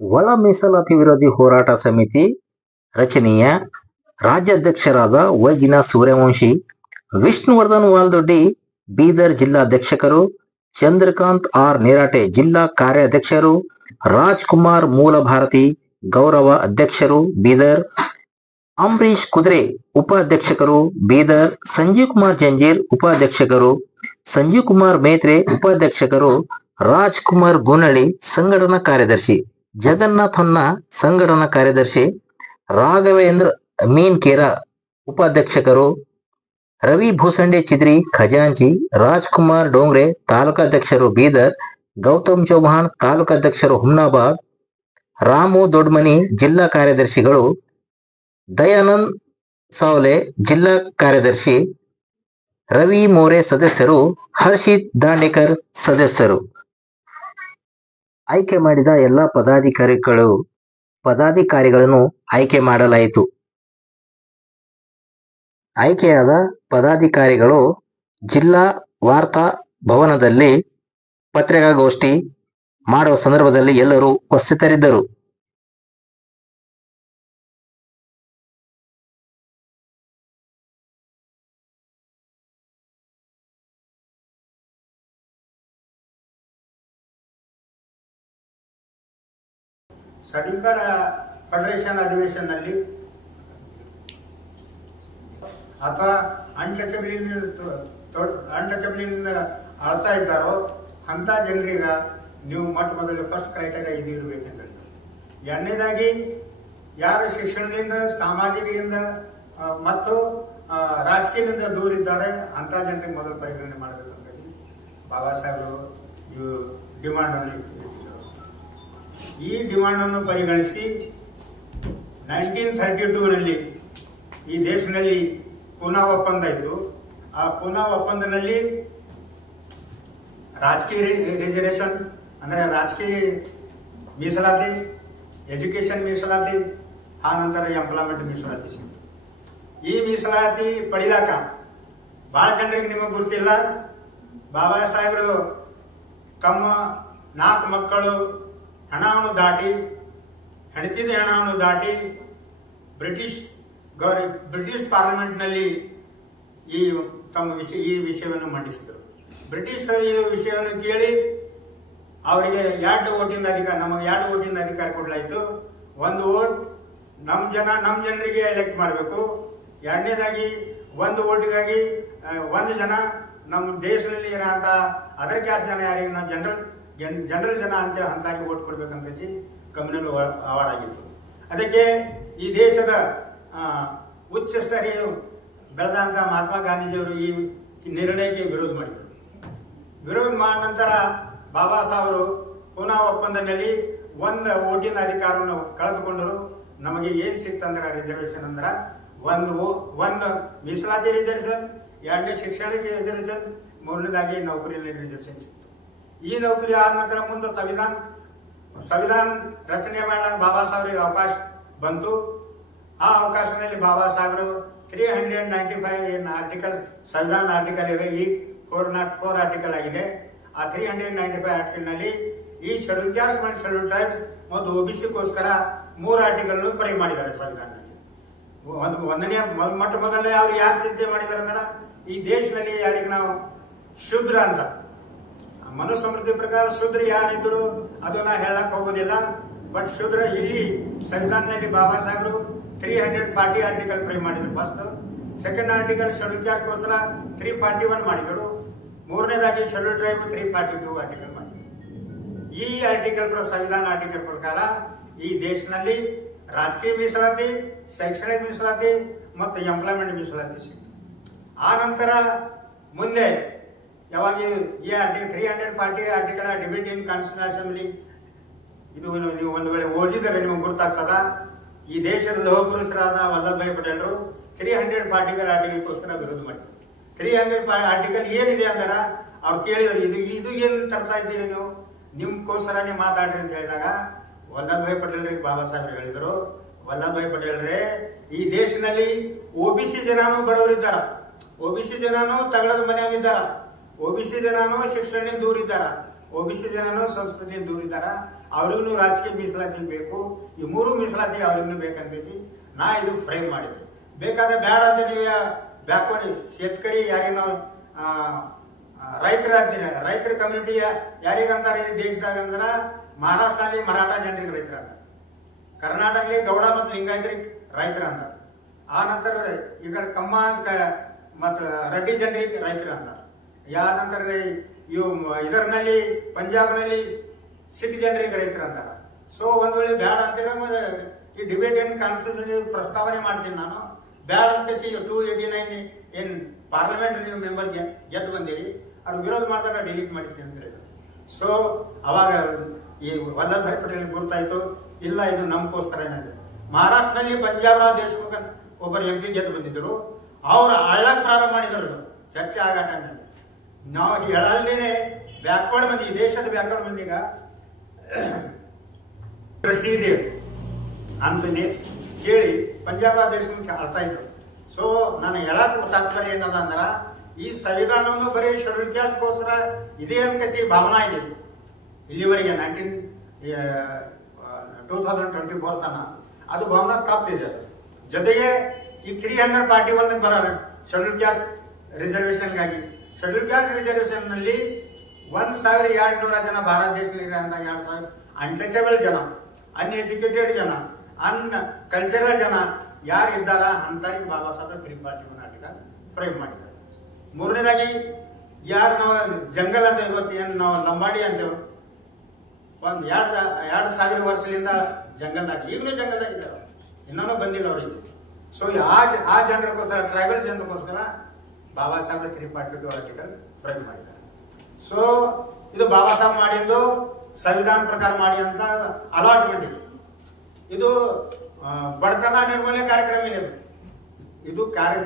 ಒಳ ಮೀಸಲಾತಿ ವಿರೋಧಿ ಹೋರಾಟ ಸಮಿತಿ ರಚನೆಯ ರಾಜ್ಯಾಧ್ಯಕ್ಷರಾದ ವೈಜಿನ ಸೂರ್ಯವಂಶಿ, ವಿಷ್ಣುವರ್ಧನ್ ವಾಲ್ದೊಡ್ಡಿ ಬೀದರ್ ಜಿಲ್ಲಾಧ್ಯಕ್ಷರು, ಚಂದ್ರಕಾಂತ್ ಆರ್ ನಿರಾಟೆ ಜಿಲ್ಲಾ ಕಾರ್ಯಾಧ್ಯಕ್ಷರು, ರಾಜ್ಕುಮಾರ್ ಮೂಲಭಾರತಿ ಗೌರವ ಅಧ್ಯಕ್ಷರು ಬೀದರ್, ಅಂಬರೀಶ್ ಕುದ್ರೆ ಉಪಾಧ್ಯಕ್ಷರು ಬೀದರ್, ಸಂಜೀವ್ ಕುಮಾರ್ ಜಂಜೀರ್ ಉಪಾಧ್ಯಕ್ಷರು, ಸಂಜೀವ್ ಕುಮಾರ್ ಮೇತ್ರೆ ಉಪಾಧ್ಯಕ್ಷರು, ರಾಜ್ಕುಮಾರ್ ಗುನಳ್ಳಿ ಸಂಘಟನಾ ಕಾರ್ಯದರ್ಶಿ, ಜಗನ್ನಾಥ್ ಹೊನ್ನ ಸಂಘಟನಾ ಕಾರ್ಯದರ್ಶಿ, ರಾಘವೇಂದ್ರ ಮೀನ್ಕೇರ ಉಪಾಧ್ಯಕ್ಷರು, ರವಿ ಭೂಸಂಡೆ ಚಿದ್ರಿ ಖಜಾಂಚಿ, ರಾಜ್ಕುಮಾರ್ ಡೋಂಗ್ರೆ ತಾಲೂಕಾಧ್ಯಕ್ಷರು ಬೀದರ್, ಗೌತಮ್ ಚೌಹಾಣ್ ತಾಲೂಕಾಧ್ಯಕ್ಷರು ಹುಮ್ನಾಬಾದ್, ರಾಮು ದೊಡ್ಮನಿ ಜಿಲ್ಲಾ ಕಾರ್ಯದರ್ಶಿಗಳು, ದಯಾನಂದ್ ಸಾವ್ಲೆ ಜಿಲ್ಲಾ ಕಾರ್ಯದರ್ಶಿ, ರವಿ ಮೋರೆ ಸದಸ್ಯರು, ಹರ್ಷಿತ್ ದಾಂಡೇಕರ್ ಸದಸ್ಯರು. ಆಯ್ಕೆ ಮಾಡಿದ ಎಲ್ಲ ಪದಾಧಿಕಾರಿಗಳನ್ನು ಆಯ್ಕೆ ಮಾಡಲಾಯಿತು. ಆಯ್ಕೆಯಾದ ಪದಾಧಿಕಾರಿಗಳು ಜಿಲ್ಲಾ ವಾರ್ತಾ ಭವನದಲ್ಲಿ ಪತ್ರಿಕಾಗೋಷ್ಠಿ ಮಾಡುವ ಸಂದರ್ಭದಲ್ಲಿ ಎಲ್ಲರೂ ಉಪಸ್ಥಿತರಿದ್ದರು. ಸಡಿಕಡ ಫೆಡರೇಷನ್ ಅಧಿವೇಶನದಲ್ಲಿ ಅಥವಾ ಅನ್ಟಚಬಿಲಿಂದ ಆಳ್ತಾ ಇದ್ದಾರೋ ಅಂತ ಜನರಿಗೆ ನೀವು ಮೊಟ್ಟ ಮೊದಲು ಫಸ್ಟ್ ಕ್ರೈಟೇರಿಯಾ ಇದು ಇರಬೇಕಂತ ಹೇಳ್ತಾರೆ. ಎರಡನೇದಾಗಿ ಯಾರು ಶಿಕ್ಷಣದಿಂದ, ಸಾಮಾಜಿಕದಿಂದ ಮತ್ತು ರಾಜಕೀಯದಿಂದ ದೂರ ಇದ್ದಾರೆ ಅಂತ ಜನರಿಗೆ ಮೊದಲು ಪರಿಗಣನೆ ಮಾಡಬೇಕಂತ ಬಾಬಾ ಸಾಹೇಬರು ಇವು ಡಿಮಾಂಡ್ ಅನ್ನು ಇಟ್ಟಿದ್ದರು. ಈ ಡಿಮಾಂಡ್ ಅನ್ನು ಪರಿಗಣಿಸಿ 1932ನಲ್ಲಿ ಈ ದೇಶದಲ್ಲಿ ಪೂನಾ ಒಪ್ಪಂದ ಇತ್ತು. ಆ ಪೂನಾ ಒಪ್ಪಂದದಲ್ಲಿ ರಾಜಕೀಯ ರಿಸರ್ವೇಶನ್ ಅಂದ್ರೆ ರಾಜಕೀಯ ಮೀಸಲಾತಿ, ಎಜುಕೇಶನ್ ಮೀಸಲಾತಿ, ಆ ನಂತರ ಎಂಪ್ಲಾಯ್ಮೆಂಟ್ ಮೀಸಲಾತಿ ಸಿಕ್ತು. ಈ ಮೀಸಲಾತಿ ಪಡಿಲಾಕ ಬಹಳ ಜನರಿಗೆ ನಿಮಗೆ ಗೊತ್ತಿಲ್ಲ. ಬಾಬಾ ಸಾಹೇಬರು ತಮ್ಮ 4 ಮಕ್ಕಳು ಹಣವನ್ನು ದಾಟಿ, ಹೆಂಡತಿದ ಹಣವನ್ನು ದಾಟಿ ಬ್ರಿಟಿಷ್ ಪಾರ್ಲಿಮೆಂಟ್ನಲ್ಲಿ ಈ ವಿಷಯವನ್ನು ಮಂಡಿಸಿದರು. ಬ್ರಿಟಿಷ್ ಈ ವಿಷಯವನ್ನು ಕೇಳಿ ಅವರಿಗೆ 2 ಓಟಿಂದ ಅಧಿಕಾರ, ನಮಗೆ 2 ಓಟಿಂದ ಅಧಿಕಾರ ಕೊಡಲಾಯಿತು. 1 ಓಟ್ ನಮ್ಮ ಜನರಿಗೆ ಎಲೆಕ್ಟ್ ಮಾಡಬೇಕು. ಎರಡನೇದಾಗಿ 1 ಓಟಿಗಾಗಿ 1 ಜನ ನಮ್ಮ ದೇಶದಲ್ಲಿ ಇರೋಂಥ ಅದರ್ ಕ್ಯಾಸ್ಟ್ ಜನ ಯಾರಿಗೆ ನಾವು ಜನರಲ್ ಜನ ಅಂತಾಗಿ ಓಟ್ ಕೊಡ್ಬೇಕಂತ ಕಮ್ಯುನಲ್ ಅವಾರ್ಡ್ ಆಗಿತ್ತು. ಅದಕ್ಕೆ ಈ ದೇಶದ ಉಚ್ಚ ಸ್ತರೀಯ ಬೆಳೆದಂತ ಮಹಾತ್ಮ ಗಾಂಧೀಜಿಯವರು ಈ ನಿರ್ಣಯಕ್ಕೆ ವಿರೋಧ ಮಾಡಿದರು. ವಿರೋಧ ಮಾಡಿದ ನಂತರ ಬಾಬಾ ಸಾಹೇಬರು ಪೂನಾ ಒಪ್ಪಂದದಲ್ಲಿ 1 ಓಟಿನ ಅಧಿಕಾರವನ್ನು ಕಳೆದುಕೊಂಡರು. ನಮಗೆ ಏನ್ ಸಿಕ್ತಂದ್ರ ರಿಸರ್ವೇಶನ್ ಅಂದ್ರ 1 ಮೀಸಲಾತಿ ರಿಸರ್ವೇಶನ್, 2ನೇ ಶಿಕ್ಷಣಕ್ಕೆ ರಿಸರ್ವೇಶನ್, 3ನೇದಾಗಿ ನೌಕರಿಯಲ್ಲಿ ರಿಸರ್ವೇಶನ್ ಸಿಕ್ತು. ಈ ನೌಕರಿ ಆದ ನಂತರ ಮುಂದೆ ಸಂವಿಧಾನ ರಚನೆ ಮಾಡಲು ಬಾಬಾ ಸಾಹೇಬರಿಗೆ ಅವಕಾಶ ಬಂತು. ಆ ಅವಕಾಶದಲ್ಲಿ ಬಾಬಾ ಸಾಹೇಬರು 395 ಏನು ಆರ್ಟಿಕಲ್ ಸಂವಿಧಾನ ಆರ್ಟಿಕಲ್ ಇವೆ, ಈ 404 ಆರ್ಟಿಕಲ್ ಆಗಿದೆ. ಆ 395 ಆರ್ಟಿಕಲ್ ನಲ್ಲಿ ಈ ಶೆಡ್ಯೂಲ್ ಕ್ಯಾಸ್ಟ್ ಮತ್ತು ಶೆಡ್ಯೂಲ್ ಟ್ರೈಬ್ಸ್ ಮತ್ತು OBCಗೋಸ್ಕರ 3 ಆರ್ಟಿಕಲ್ ಫ್ರೈ ಮಾಡಿದ್ದಾರೆ ಸಂವಿಧಾನದಲ್ಲಿ. ಮೊಟ್ಟ ಮೊದಲನೇ ಅವ್ರು ಯಾರು ಚಿಂತೆ ಮಾಡಿದ್ದಾರೆ ಅಂದ್ರೆ ಈ ದೇಶದಲ್ಲಿ ಯಾರಿಗೆ ನಾವು ಶೂದ್ರ ಅಂತ, ಮನುಸ್ಮೃತಿ ಪ್ರಕಾರ ಶೂದ್ರ ಯಾರಿದ್ರು ಅದನ್ನ ಹೇಳಕ್ ಹೋಗೋದಿಲ್ಲ. ಬಟ್ ಶೂದ್ರ ಇಲ್ಲಿ ಸಂವಿಧಾನದಲ್ಲಿ ಬಾಬಾ ಸಾಹೇಬರು 340 ಆರ್ಟಿಕಲ್ ಫ್ರೈ ಮಾಡಿದ್ರು. First second article schedule caste ಗೋಸ್ಕರ 341 ಮಾಡಿದರು. 3ನೇದಾಗಿ ಶೆಡ್ಯೂಲ್ ಟ್ರೈಬ್ 342 ಆರ್ಟಿಕಲ್ ಮಾಡಿದರು. ಈ ಆರ್ಟಿಕಲ್ ಸಂವಿಧಾನ ಆರ್ಟಿಕಲ್ ಪ್ರಕಾರ ಈ ದೇಶದಲ್ಲಿ ರಾಜಕೀಯ ಮೀಸಲಾತಿ, ಶೈಕ್ಷಣಿಕ ಮೀಸಲಾತಿ ಮತ್ತು ಎಂಪ್ಲಾಯ್ಮೆಂಟ್ ಮೀಸಲಾತಿ ಸಿಕ್ತು. ಆ ನಂತರ ಮುಂದೆ ಯಾವಾಗ ಈ 340 ಆರ್ಟಿಕಲ್ ಡಿಬೇಟ್ ಇನ್ ಕಾನ್ಸ್ಟಿಟ್ಯೂಷನ್ ಅಸೆಂಬ್ಲಿ, ಇದು ನೀವು ಒಂದು ವೇಳೆ ಓದಿದರೆ ನಿಮಗೆ ಗೊತ್ತಾಗ್ತದ. ಈ ದೇಶದ ಲೋಹ ಪುರುಷರಾದ ವಲ್ಲಭಭಾಯಿ ಪಟೇಲರು 340 ಆರ್ಟಿಕಲ್ಗೋಸ್ಕರ ವಿರೋಧ ಮಾಡಿದ್ರು. 300 ಆರ್ಟಿಕಲ್ ಏನಿದೆ ಅಂದ್ರೆ ಅವ್ರು ಕೇಳಿದ್ರು, ಇದು ಏನು ತರ್ತಾ ಇದ್ದೀರಿ ನೀವು, ನಿಮ್ಗೋಸ್ಕರ ನೀವು ಮಾತಾಡ್ರಿ ಅಂತ ಹೇಳಿದಾಗ ವಲ್ಲಭಭಾಯಿ ಪಟೇಲ್ರಿಗೆ ಬಾಬಾ ಸಾಹೇಬ್ ಹೇಳಿದ್ರು, ವಲ್ಲಭಭಾಯಿ ಪಟೇಲ್ರೇ ಈ ದೇಶದಲ್ಲಿ OBC ಜನಾನು ಬಡವರಿದ್ದಾರ, OBC ಜನಾನು ತಗಡದ ಮನೆಯಾಗಿದ್ದಾರ, OBC ಜನಾನು ಶಿಕ್ಷಣ ದೂರ ಇದ್ದಾರ, OBC ಜನಾನು ಸಂಸ್ಕೃತಿ ದೂರ ಇದ್ದಾರ. ಅವ್ರಿಗೂ ರಾಜಕೀಯ ಮೀಸಲಾತಿ ಬೇಕು, ಈ 3 ಮೀಸಲಾತಿ ಅವ್ರಿಗೂ ಬೇಕಂತೇಸಿ ನಾ ಇದು ಫ್ರೇಮ್ ಮಾಡಿದೆ. ಬೇಕಾದ್ರೆ ಬೇಡ ಅಂತ ನೀವು ಬ್ಯಾಕ್ವರ್ಡ್ ಶೇತಕರಿ ಯಾರಿಗೆ ನಾವು ರೈತರ ಅಂತೀನಿ, ರೈತರ ಕಮ್ಯುನಿಟಿ ಯಾರಿಗಂತಾರೆ ಈ ದೇಶದಾಗ ಅಂದ್ರೆ ಮಹಾರಾಷ್ಟ್ರಲ್ಲಿ ಮರಾಠ ಜನರಿಗೆ ರೈತರ ಅಂತ, ಕರ್ನಾಟಕದಲ್ಲಿ ಗೌಡ ಮತ್ತು ಲಿಂಗಾಯತರಿಗೆ ರೈತರ ಅಂತ, ಆ ನಂತರ ಈ ಕಡೆ ಕಮ್ಮ ಮತ್ತು ರೆಡ್ಡಿ ಜನರಿಗೆ ರೈತರ ಅಂತ, ಯಾ ನಂತರ ಇವು ಇದರಲ್ಲಿ ಪಂಜಾಬ್ನಲ್ಲಿ ಸಿಖ್ ಜನರಿಗೆ ರೈತರ ಅಂತಾರ. ಸೊ ಒಂದ್ ವೇಳೆ ಬ್ಯಾಡ ಅಂತೀರ ಈ ಡಿಬೇಟ್ ಏನ್ ಕಾನ್ಸ್ಟಿಟ್ಯೂಷನ್ ಪ್ರಸ್ತಾವನೆ ಮಾಡ್ತೀನಿ ನಾನು, ಬ್ಯಾಡ ಅಂತ 289 ಏನ್ ಪಾರ್ಲಿಮೆಂಟ್ ನೀವು ಮೆಂಬರ್ ಗೆದ್ದು ಬಂದಿರಿ, ಅವ್ರು ವಿರೋಧ ಮಾಡಿದಾಗ ಡಿಲೀಟ್ ಮಾಡಿದ್ದೀನಿ ಅಂತ ಹೇಳಿದ್ರು. ಸೊ ಅವಾಗ ಈ ವಲ್ಲಭಾಯ್ ಪಟೇಲ್ ಗುರ್ತಾಯ್ತು, ಇಲ್ಲ ಇದು ನಮಗೋಸ್ಕರ ಏನಿದೆ. ಮಹಾರಾಷ್ಟ್ರದಲ್ಲಿ ಪಂಜಾಬ್ ರಾವ್ ದೇಶಮುಖ್ ಒಬ್ಬರು MP ಗೆದ್ದು ಬಂದಿದ್ರು, ಅವ್ರು ಆಳಕ್ ಪ್ರಾರಂಭ ಮಾಡಿದ್ರು. ಚರ್ಚೆ ಆಗ ಟೈಮ್ನಲ್ಲಿ ನಾವು ಹೇಳಲ್ಲೇನೆ ಬ್ಯಾಕ್ವರ್ಡ್ ಮಂದಿ, ದೇಶದ ಬ್ಯಾಕ್ವರ್ಡ್ ಮಂದಿಗ ಶ್ರೀದೇವ್ ಅಂತ ಕೇಳಿ ಪಂಜಾಬ್ ದೇಶಮುಖ ಆಳ್ತಾ ಇದ್ರು. ಸೊ ನಾನು ಹೇಳಕ್ ತಾತ್ಪರ್ಯ ಏನದ ಅಂದ್ರ ಈ ಸಂವಿಧಾನವನ್ನು ಬರೀ ಶೆಡ್ಯೂಲ್ ಕ್ಯಾಸ್ಟ್ಗೋಸ್ಕರ ಇದೇ ಅನ್ಕಸಿ ಭಾವನಾ ಇದೆ ಇಲ್ಲಿವರೆಗೆ 2024 ತನ ಅದು ಭಾವನಾ ತಪ್ಪಿದೆ. ಜೊತೆಗೆ ಈ 300 ಪಾರ್ಟಿ ಒಳಗೆ ಬರೋಣ ಶೆಡ್ಯೂಲ್ ಕ್ಯಾಸ್ಟ್ ರಿಸರ್ವೇಶನ್ಗಾಗಿ. ಶೆಡ್ಯೂಲ್ ಕ್ಯಾಸ್ಟ್ ರಿಸರ್ವೇಶನ್ ನಲ್ಲಿ 1200 ಜನ ಭಾರತ ದೇಶದಲ್ಲಿ 2000 ಅನ್ಟಚಬಲ್ ಜನ, ಅನ್ಎಜುಕೇಟೆಡ್ ಜನ, ಕಲ್ಚರಲ್ ಜನ ಯಾರು ಇದ್ದಾರ ಅಂತರಿಗೆ ಬಾಬಾ ಸಾಹೇಬ್ ತ್ರಿಪಾಠಿ ನಾಟಕ ಫ್ರೇಮ್ ಮಾಡಿದ್ದಾರೆ. ಮೂರನೇದಾಗಿ ಯಾರು ನಾವು ಜಂಗಲ್ ಅಂತ ಇವತ್ತು ಏನು ನಾವು ಲಂಬಾಡಿ ಅಂತೇವೆ, ಒಂದು 2000 ವರ್ಷದಿಂದ ಜಂಗಲ್ದಾಗ, ಈಗಲೂ ಜಂಗಲ್ದಾಗಿದ್ದಾರೆ, ಇನ್ನೂ ಬಂದಿಲ್ಲ ಅವರಿಗೆ. ಸೊ ಆ ಜನರಿಗೋಸ್ಕರ, tribal ಜನರಿಗೋಸ್ಕರ Baba Saheb Tripathi article frame ಮಾಡಿದ್ದಾರೆ. ಸೊ ಇದು ಬಾಬಾ ಸಾಹೇಬ್ ಮಾಡಿದ್ದು ಸಂವಿಧಾನ ಪ್ರಕಾರ ಮಾಡಿ ಅಂತ ಅಲಾಟ್ಮೆಂಟ್ ಇದೆ. ಇದು ಬಡತನ ನಿರ್ಮೂಲನೆ ಕಾರ್ಯಕ್ರಮ ಏನಿದೆ, ಇದು